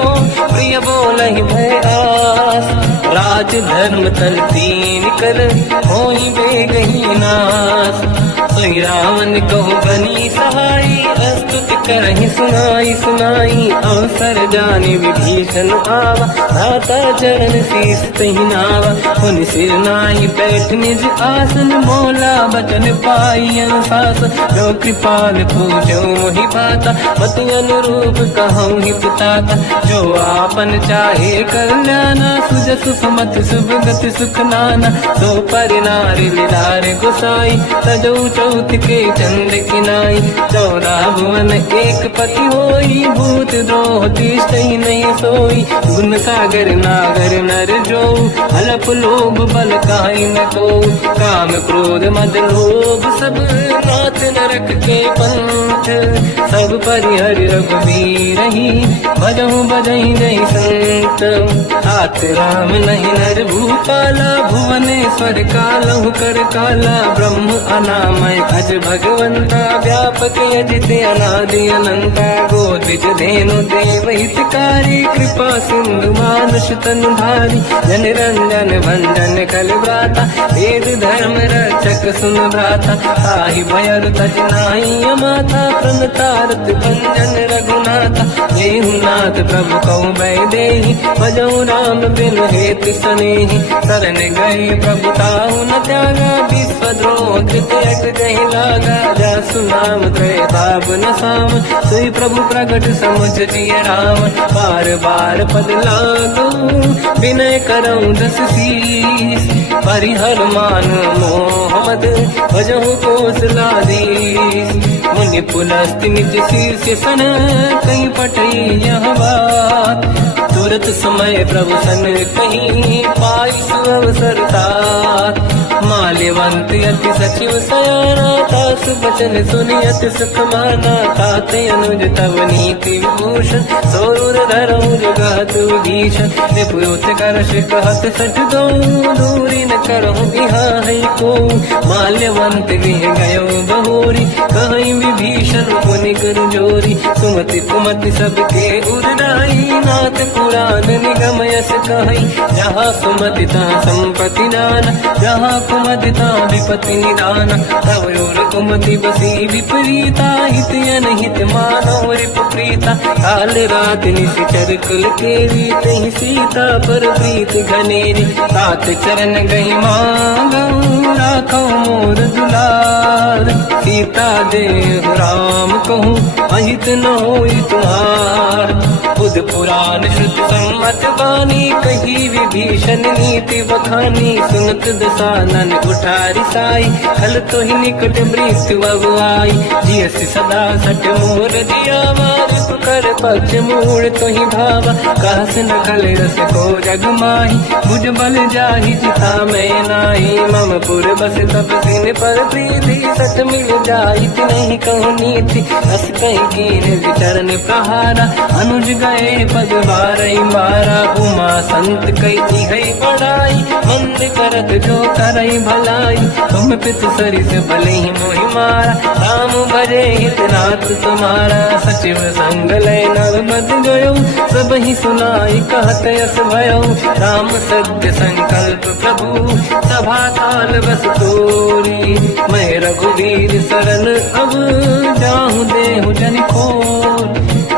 प्रिय बोलहि भय आस राज धर्म तल तीन कर होई बेगही नास सोई रावण कहु बनी सहाई अस्तुत करहि सुनाई सुनाई अवसर जाने विभीषण आवा धाता चरण शीस तहि नावा पुन सिर नाहि बैठ निज आसन मोला बचन पाई अनुशासन जो कृपाल पूजो मोहि पाता मति अनुरूप कहूँ हित ताता जो आपन चाहे कल्याणा सुजस सुमति सुभगति सुख नाना सो पर नारी लीलार गोसाई तजौ चौथ के चंद किनाई 14 भुवन एक पति होई भूत द्रोह तिष्ठई नहीं सोई गुण सागर नागर नर जो हलप लोभ बल काई न को काम क्रोध मद लोभ सब नाथ नरक के पंथ सब परिहरि रघुवीर ही भजहु बजहि नहीं संत हाथ राम नहीं नर भूपाला भुवनेश्वर कालहु कर काला ब्रह्म अनामय अज भगवंता व्यापक यजित अनादि अनंता गोदिज धेनु देव हितकारी कृपा सिंधु मानुष तनु धारी जन रंजन भंजन कल व्राता वेद धर्म रक्षक सुन भ्राता ताहि भयर तज नाही माथा प्रणतारत भंजन रघुनाथा देहुनाथ प्रभु कहु बै देहि भजऊ राम बिन हेतु सनेहि शरण गए प्रभु ताहु न त्यागा विश्वद्रोह कृत जहि लागा जासु नाम त्रैताप न साम सोई प्रभु प्रगट समुझ जिय राम बार बार पद लागू विनय करऊँ 10 शीस परिहर मान मोहम्मद भजहु कौशलाधीश मुनि पुलस्त्य निज शीर्ष सन कहीं पटई यह बात। तुरत समय प्रभु सन कहीं पाई सुअवसर तात। माल्यवंत अति सचिव सयाना तास बचन सुनियत सुख माना। ताते अनुज तव नीति विभूषण सोरुर धरऊ जगत विभीषण। निपुत कर कहत सठ दो दूरी न करहु बिहाई को। माल्यवंत गृह गयो बहोरी कहीं विभीषण पुनि कर जोरी। सुमति कुमति सबके उदाई नाथ पुराण निगम यस कहीं। जहाँ सुमति तहाँ संपत्ति नाना जहाँ कुमति तहाँ विपत्ति निदाना। तव और कुमति बसी विपरीता हित अनहित मानव रिपुप्रीता। काल रात निशिचर कुल केरी तहि सीता पर प्रीत घनेरी। तात चरण गई मांगऊ राखो मोर दुलार। सीता देहु राम कहूँ अहित न होई तुम्हार। बुध पुराण श्रुत सम्मत बानी कही विभीषण नीति बखानी। सुनत दसानन उठारी साई खल तो ही निकट मृत्यु अब आई। जियस सदा सट मोर दिया मार कर पक्ष मूड़ तो ही भावा। कहस न खल रस को जग माही बुझ बल जाहि जिता मैं नाही। मम पुर बस तब सिन पर प्रीति सट मिल जाई नहीं कहूँ नीति। अस कहीं कीन विचरण प्रहारा अनुज गए पद बारई मारा। उमा संत कई है बड़ाई मंद करत जो करई भलाई। तुम पितु सरिस भले ही मोहि मारा राम भजे हितनाथ तुम्हारा। सचिव संग लय नव मत गयो सब ही सुनाई कहत यस भयो। राम सत्य संकल्प प्रभु सभा काल बस तोरी। मैं रघुवीर शरण अब जाहु देहु जन खोर।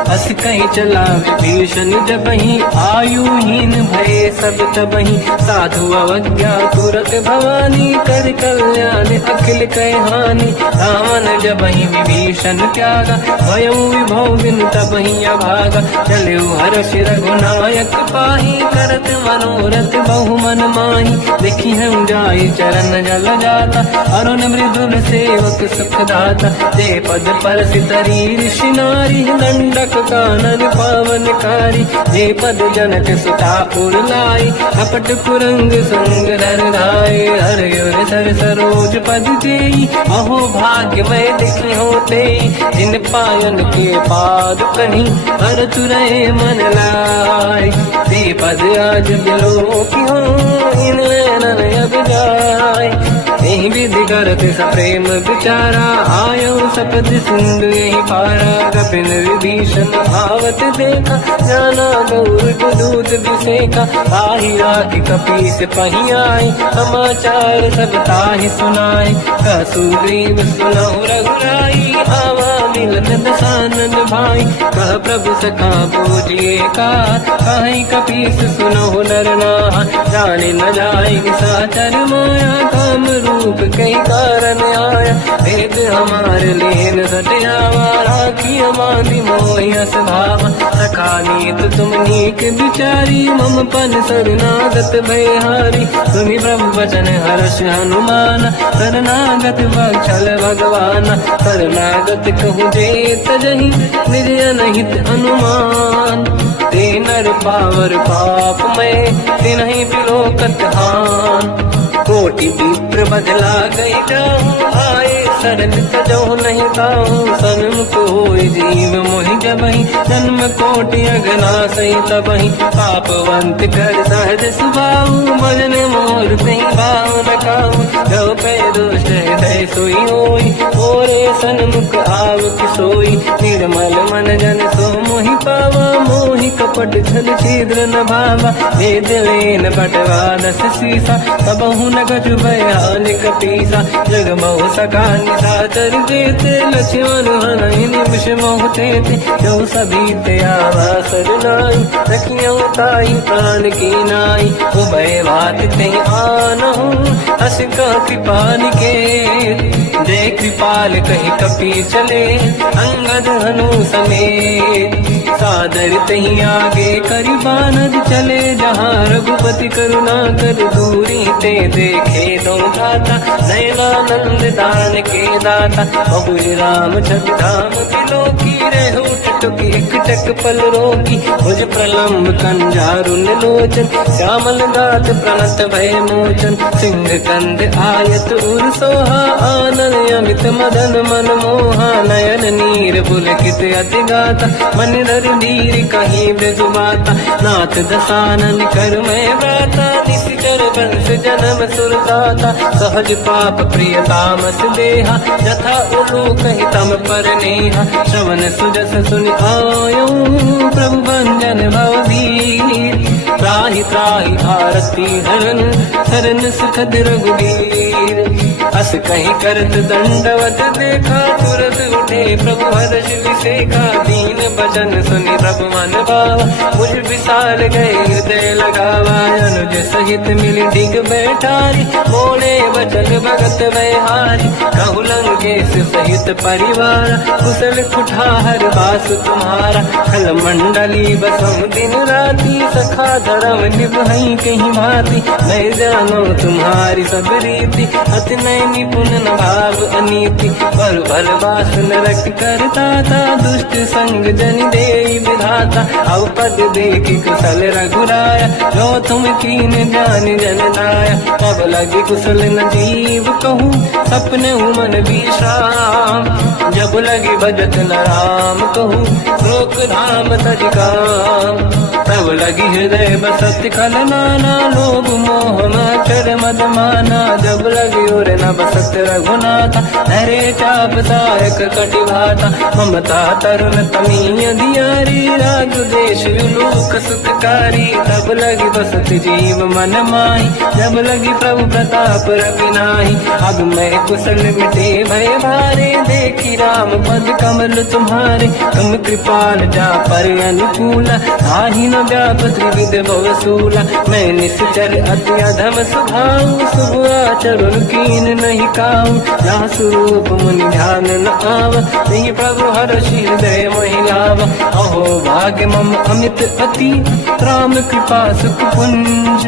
अस कहीं चला विभीषण जबहि आयुहीन भये सब तबहि। साधु अवज्ञा तुरत भवानी कर कल्याण अखिल कह हानि। रावण जबहि विभीषण त्यागा भयउ विभव बिन तबहि अभागा। चलऊ हर्ष रघुनायक पाहि करत मनोरथ बहु मन माहि। देखी हम जाई चरण जल जाता अरुण मृदुल सेवक सुख दाता। ते पद पर सितरी ऋषि नारी दंडक कानन पावनकारी। जे पद जनक सुता उर्लाई कपट कुरंग संग धर धाय। हर गिर सर सरोज पद जेई अहो भाग्य मैं देखी होते। जिन पायन के पाद कहीं हर तुरय मन लाय। ते पद आज बिलो की हो इन नैनन अब जाय। यही विधि करत सप्रेम विचारा आयो सपद सिंधु यही पारा। कपिल विभीषण आवत देखा जाना गौर दूध विसेका। आही राखी कपीस पही आई समाचार सब ताहि सुनाई। सुग्रीव सुनहु रघुराई आवा मिलन दसानन भाई। कह प्रभु सखा पूजिए का कहीं कपीस सुनहु नर नाहा। जाने न जाय साचर माया काम रूप कई कारण आया। भेद हमारे लेन सटयावा राखी हमारी मोहियस भावा। सखा नीत तुम नीक बिचारी मम पन शरणागत भयहारी। सुनि प्रभु वचन हर्ष हनुमान शरणागत बक्षल भगवान। शरणागत कहूँ जे तजहि निज अनहित अनुमान। ते नर पावर पाप में तिन्हि बिलोकत हान। कोटि विप्र बदला गई जाऊँ आए शरण तजो नहीं ताऊँ। सन्मुख होय जीव मोहि जबहि जन्म कोटि अगना सही तबहि। पापवंत कर सहज सुभाऊ भजन मोर सही भाव न काऊ। जो पे दुष्ट हृदय सोई होई मोरे सन्मुख आव किसोई। निर्मल मन जन सो मोहि पावा मोहि कपट छल छिद्र न भावा। वेद वेन बटवा दस सीसा सबहु न कछु भयान कपीसा। जग बहु सका निशाचर जेते लक्ष्मण हनहि निमिष मोह तेते। जो सभी ते आवा सरनाई रखियो ताई प्राण की नाई। उभय बात ते आनहु हस का कृपा निकेत। जय कृपाल कही कपी चले अंगद हनु समेत। सादर तहीं आगे करी बानर चले जहाँ रघुपति करुणा कर दूरी ते देखे दो घाता नयनानंद दान के दाता बहु राम छत धाम बिलो की रेहू टुक एक टक पल रोकी भुज प्रलम्ब कंजारुन लोचन श्यामल दात प्रणत भय मोचन सिंह कंद आयत उर सोहा आनंद अमित मदन मन मोहा नयन नीर पुलकित अति गाता मन धर धीर कहीं बेजुबाता नाथ दसानन कर मैं व्राता निशिचर वंश जन्म सुरदाता सहज पाप प्रिय तामस देहा यथा उलू कहीं तम पर नेहा श्रवण सुजस सुन आयो प्रभु भंजन भवधीर त्राहि त्राहि आरती हरन शरण सुखद रघुवीर अस कहीं करत दंडवत देखा तुरत उठे प्रभु हर्ष विसेखा दीन भजन सुनि प्रभु मन भावा मुझ विसार गए हृदय लगावा अनुज सहित मिली डिग बैठारी बोले वचन भगत वैहारी कहु लंकेश सहित परिवार कुशल कुठार वास तुम्हारा खल मंडली बसम दिन राती सखा धर्म निभई कहीं भांति मैं जानो तुम्हारी सब रीति अति नय निपुण न भाव अनीति पर भल बास नरक करता था दुष्ट संग जन दे विधाता अब पद देखी कुशल रघुराया जो तुम कीन जान जन दाया अब लगी कुशल न जीव कहूँ सपने मन विश्राम जब लगी भजत न राम कहूँ लोक धाम तज काम तब लगी हृदय बसत खल नाना लोभ मोह मकर मद माना जब लगी और न बसत रघुनाथा हरे चाप सायक कटि भाता ममता तरुण तमीय दियारी राग देश विलोक सुखकारी तब लगी बसत जीव मन माही जब लगी प्रभु प्रताप रवि नाही अब मैं कुशल मिटे भय भारे देखी राम पद कमल तुम्हारे तुम कृपाल जा पर अनुकूल आही न व्याप त्रिविध भवसूला मैं निश्चर अति अधम स्वभाव शुभ आचरण कीन नहीं काऊ जहाँ स्वरूप मुनि ध्यान न आव नहीं प्रभु हर्षि हृदय महिलाव अहो भाग्य मम अमित अति राम कृपा सुख पुंज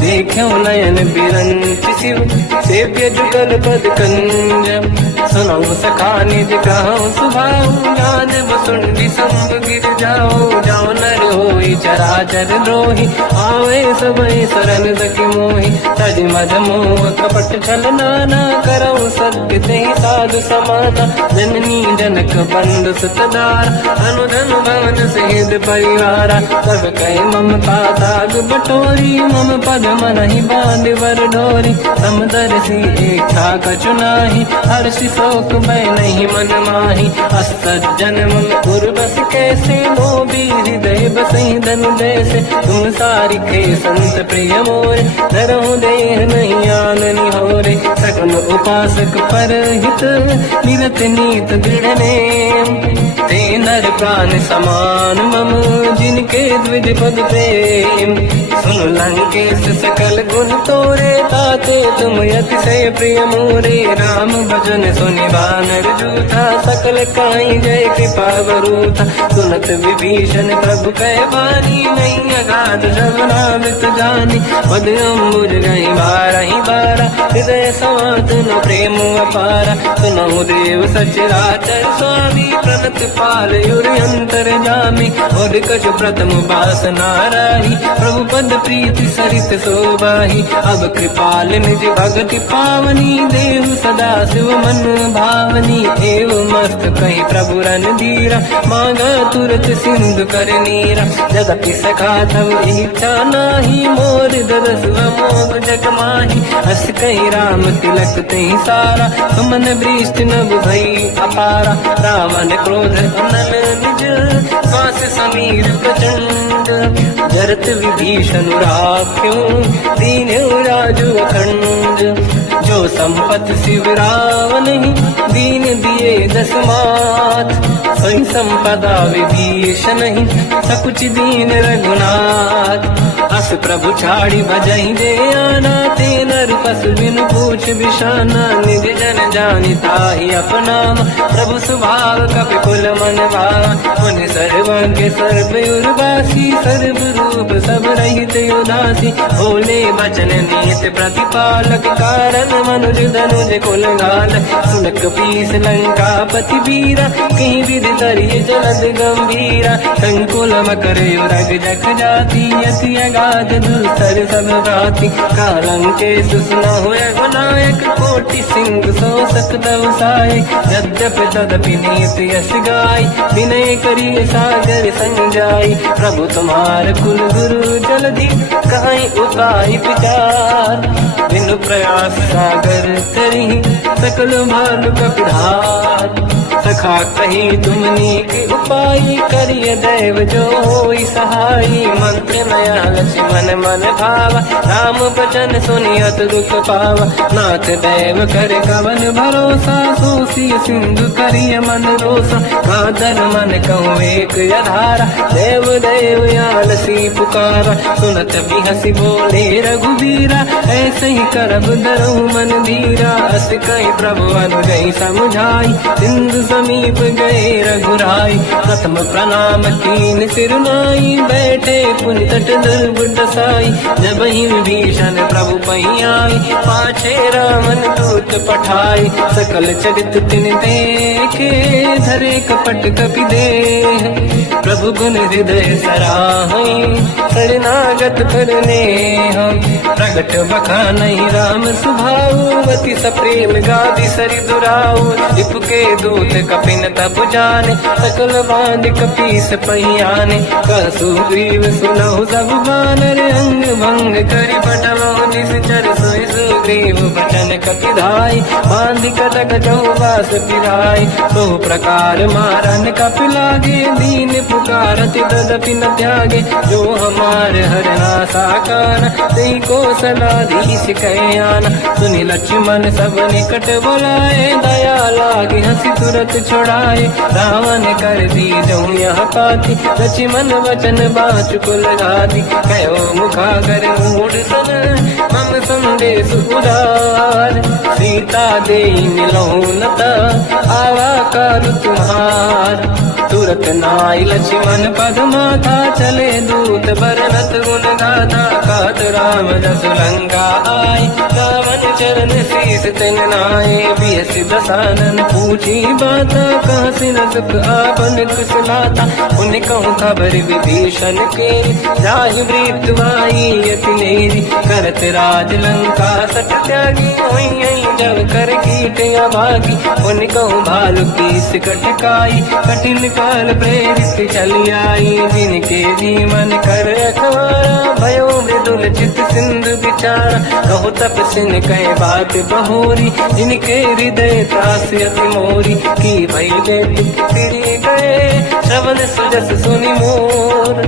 देखो नयन बिरंच शिव सेव्य जुगल पद कंज सुनो सखा निज कहूँ सुभाऊ ज्ञान वसुंडी संग गिर जाओ जाओ नर होई चराचर द्रोही आवे सबई सरल दखि मोहि तज मद मोह कपट छल नाना करऊ सत्य ते साधु समाना जननी जनक बंधु सुतदार अनुधन भवन सहित परिवारा सब कहे ममता दाग बटोरी मम पद मन ही बांध वर डोरी समदर्शी इच्छा कछु नाही हर्षि शोक भय नहीं मन माही असज्जन मम उर्वस कैसे लोभी हृदय बसई धन जैसे तुम सारी खे संत प्रिय मोरे धरो देह नहीं आननि होरे सकल उपासक पर हित निरत नीत दृढ़ नेम ते नर प्राण समान मम जिनके द्विज पद प्रेम सुन लंकेश सकल गुण तोरे ताते तुम अतिशय प्रिय मोरे राम भजन सुनि बानर जूथा सकल काई जय कृपा वरूथा सुनत विभीषण प्रभु कह बानी नहीं अगाध सब नामित जानी पद अम्बुज गई बारही बारा हृदय समात न प्रेम अपारा सुनो देव सचराचर स्वामी प्रणत पाल युरि अंतर जामी और कछ प्रथम बास नाराही प्रभु पद प्रीति सरित शोभाही अब कृपाल निज भगति पावनी देव सदा शिव मन भावनी एव मस्त कही प्रभु रन धीरा मांगा तुरत सिंधु कर नीरा जगति सखा तब इच्छा नाही मोर दरस मोग जग माही हस कही राम तिलक ते सारा सुमन वृष्टि नभ भई अपारा रावण क्रोध अनल निज श्वास समीर प्रचंड जरत विभीषण राख्यो दीन राजु अखंड जो संपत शिव रावण दीन दिए दस मात सोई संपदा विभीषण सकुच दीन रघुनाथ अस बस प्रभु छाड़ी भजहि दे आना, ते नर पशु बिनु पूछ बिशाना, निज जन जानि ताहि अपनाम, प्रभु स्वभाव कपि कुल मन भावा, मुनि सर्वज्ञ सर्व उर्वासी, सर्व रूप सब रहित उदासी, भोले बचन नीत प्रतिपालक, कारण मनुज धनुज कुल घाल, सुनक पीस लंका पति वीरा, कहीं विधि तरिय जलद गंभीरा, संकुल मकर युरग जख जाति, अति अगाध दुस्तर सब भाति, कालंके सुसना हुए गुनायक, कोटि सिंह सो सकदव साय, यद्यपि तदपि नीत यश गाय, विनय करिय सागर संजाई, प्रभु तुम्हार कुल गुरु जलधि, कहीं उपाय विचार, बिनु प्रयास सागर तरी, सकल भानु कपिधार, सखा कही तुमनी के उपाय, करिय दैव जो होई सहाई, मंत्र नया लक्ष्मण मन भावा, राम बचन सुनियत दुख पावा, नाथ दैव कर कवन भरोसा, सोसी सिंधु करिय मन रोसा, कादर मन कहूँ एक अधारा, देव देव आलसी पुकारा, सुनत भी हसी बोले रघुबीरा, ऐसे ही करब दरहु मन धीरा, अस कहीं प्रभु अनुगई समझाई, सिंधु समीप गए रघुराई, प्रथम प्रणाम कीन सिरनाई, बैठे पुनि तट दुर्बुड साई, जब ही विभीषण प्रभु पही आई, पाछे रामन दूत पठाई, सकल चरित तिन देखे, धरे कपट कपि देह, प्रभु गुण हृदय सराहई, शरणागत करने हम, प्रगट बखानहि राम सुभाऊ, अति सप्रेम गादि सरि दुराऊ, रिपुके दूत कपिन तपु जाने, सकल बांध कपीस पहियाने, कहसु ग्रीव सुनहु सब बानर, अंग भंग करि पटलहु निश्चर, सोई सुग्रीव बचन कपिधाई, बांध कटक चौबास पिराई, तो प्रकार मारन कपि लागे, दीन पुकारत तदपि न त्यागे, जो हमार हरना साकार, तेई कौशलाधीश कहे आना, सुनि लक्ष्मण सब निकट बुलाए, दया लागे हंसी तुरत छुड़ाए, रावण कर दी जो यह पाती, लक्ष्मण वचन बाच कुल घाती, कहो मुखागर मूढ़ सन, मम संदेश उदार, सीता दे मिलहु नता, आवा काल तुम्हार, तुरत नाई लक्ष्मण पद माथा, चले दूत बरनत गुण गाथा, कहत राम जस लंका आय, रावण चरण शीस तिन नाय, बियस दसानन पूछी बाता, कहसिन सुख आपन कुशलाता, उन कहूँ खबर विभीषण के, जाहि मृत्यु आई यति नेरी, करत राज लंका सट त्यागी, होई जब कर कीट अभागी, उन कहूँ भालु कीस कटकाई, कठिन काल प्रेरित चली आई, जिनके जीवन कर अखबारा, भयो मृदुल चित सिंधु विचारा, कहु तपसिन कहे बात बहोरी, जिनके हृदय त्रास अति मोरी, की भई बेटी फिरी गए, श्रवण सुजस सुनि मोर,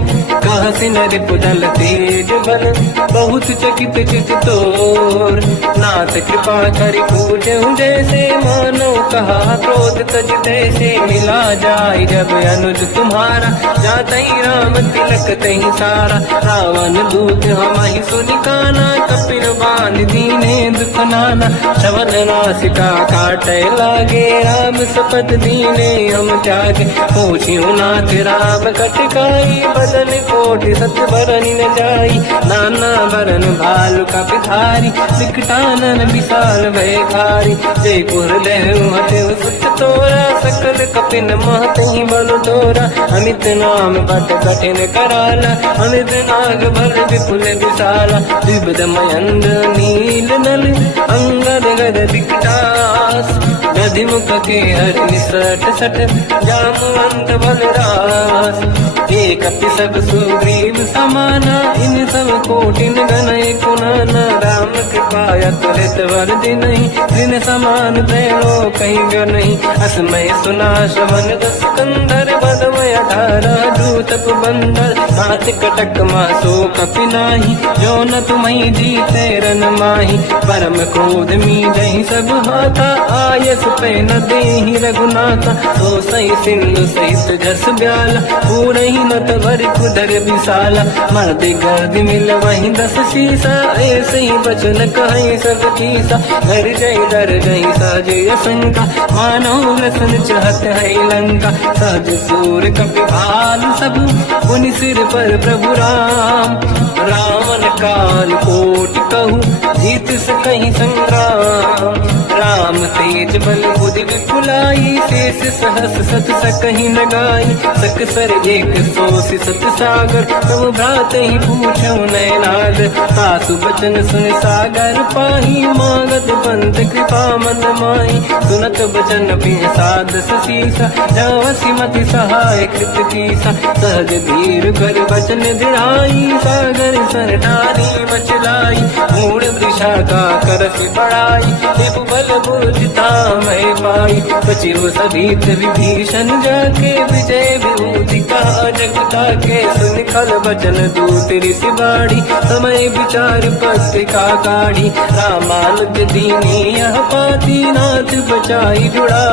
कहसिन रिपुदल तेज बल, बहुत चकित चित तोर, नाथ कृपा करि पूजहु जैसे, मानो कहा क्रोध तज तैसे, मिला जाय जब अनुज तुम्हारा, जातहि राम तिलक तहि सारा, रावण दूत हमहि सुनि काना, कपिन बांध दीने दुख नाना, श्रवण नासिका काटे लागे, राम सपत दीने हम त्यागे, पूछियो नाथ राम कटकाई, बदन कोटि सत बरन न जाई, नाना बरन भालु कपिधारी, विकटानन विशाल भयकारी, जय पुर देहु हतेउ सुत तोरा, सकल कपिन महतहि बल तोरा, अमित नाम बट कठिन कराला, अमित नाग बल विपुल विशाला, द्विविध मयंद्र नील नल, अंगद गद विकटास, गधि मुख के हर निसट सट, जामवंत बलरास, एक कपि सब सुग्रीव समाना, इन सब कोटिन गनय कुनाना, राम कृपा त्वरित वर दिनहि, दिन समान तैलो कहीं गनहि, असमय सुना श्रवण दस कंधर, बदमय धारा दूतप बंदर, हाथ कटक मासो कपि नाही, जो न तुम्हि जीते रन माही, परम क्रोध मी जही सब हाथा, आयस पे न देहि रघुनाथा। तो सही सिंधु सहित जस ब्याला, पूरही न तवर कुदर विशाला। मर्द गर्द मिल वही 10 सीसा, ऐसे ही बचन कहीं सब कीसा। घर जय दर जय साजे असंका, मानो लसन चाहत है लंका। सहज सूर कपि भाल सब, पुनि सिर पर प्रभु राम। रावण काल कोटि कहूँ, जीत सकहीं संग्राम। राम तेज बल बुद्धि विपुलाई, शेष सहस सत सकहीं लगाई। सकसर एक सोसी सत सागर, प्रभु भ्रात ही पूछो नैनाद। सासु बचन सुन सागर पाही, मांगत पंथ कृपा मन माही। सुनत बचन पिय साध सीसा, जावसी मति सहाय कृत कीसा। सहज धीर कर बचन दृढ़ाई, सागर सर ठानी मचलाई। मूढ़ वृषा का करस बढ़ाई, देव बल बुद्धिता मैं पाई। सचिव सभित विभीषण जाके, विजय विभूति का जगता के। सुन खल बचन दूत ऋषि बाड़ी, समय विचार पत्रिका काढ़ी। रामानुज दीनी यह पाती, नाथ बचाई जुड़ा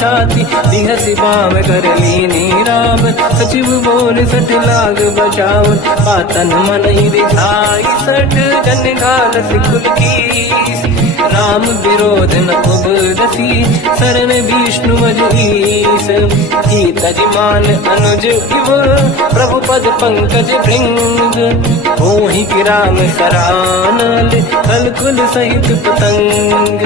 छाती। दिहसि बाम कर लीनी राम, सचिव बोल सठ लाग बचाव। पातन मन ही रिझाई सठ, जन घाल सिकुल कीस। राम विरोध न उबरसी, शरण विष्णु मजहीस। ही तजमान अनुज इव, प्रभु पद पंकज भृंग। मोहि कि राम सरानल, कलकुल सहित पतंग।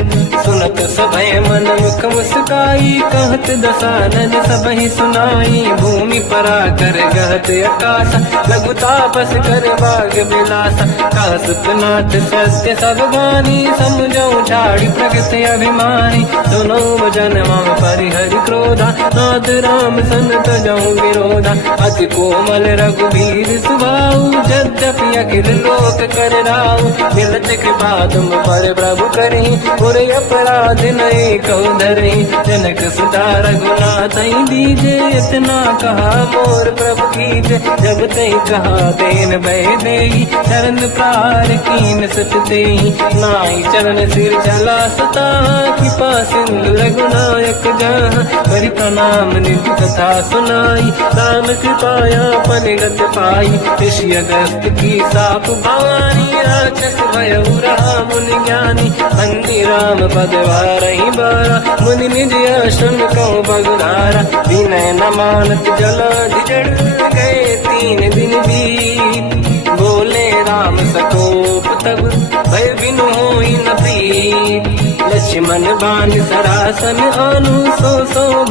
सुनत सभय मन मुख मुस्काई, कहत दसानन सबहि सुनाई। भूमि परा कर गहत आकाशा, लघु तापस कर बाग बिलासा। कासुपनाथ सत्य सब बानी, समझौ झाड़ी प्रगत अभिमानी। दोनों वजन मम परिहरि क्रोधा, नाथ राम सन तजौ विरोधा। अति कोमल रघुवीर सुभाऊ, यद्यपि अखिल लोक कर राऊ। मिलत कृपा तुम पर प्रभु करी, पुर अपराध नहीं कहो धरे। जनक सुता रघुनाथ दीजे, इतना कहा मोर प्रभु कीजे। जब तई कहा देन भय देई, चरण प्रार कीन सत तेई। नाई चरण सिर चला सता, कृपा सिंधु रघुनायक जहाँ। करि प्रणाम निधि कथा सुनाई, राम कृपाया पनिगत पाई। ऋषि अगस्त की साप भवानी, राक्षस भयउ रहा मुनि ज्ञानी। बंदी राम पद वारहि बारा, मुनि निज आश्रम कहु बगुधारा। विनय न मानत जलाधि जड़, गए 3 दिन बीत। बोले राम सकोप तब, भय बिनु होई न प्रीत। लक्ष्मण बाण सरासन आनु, सो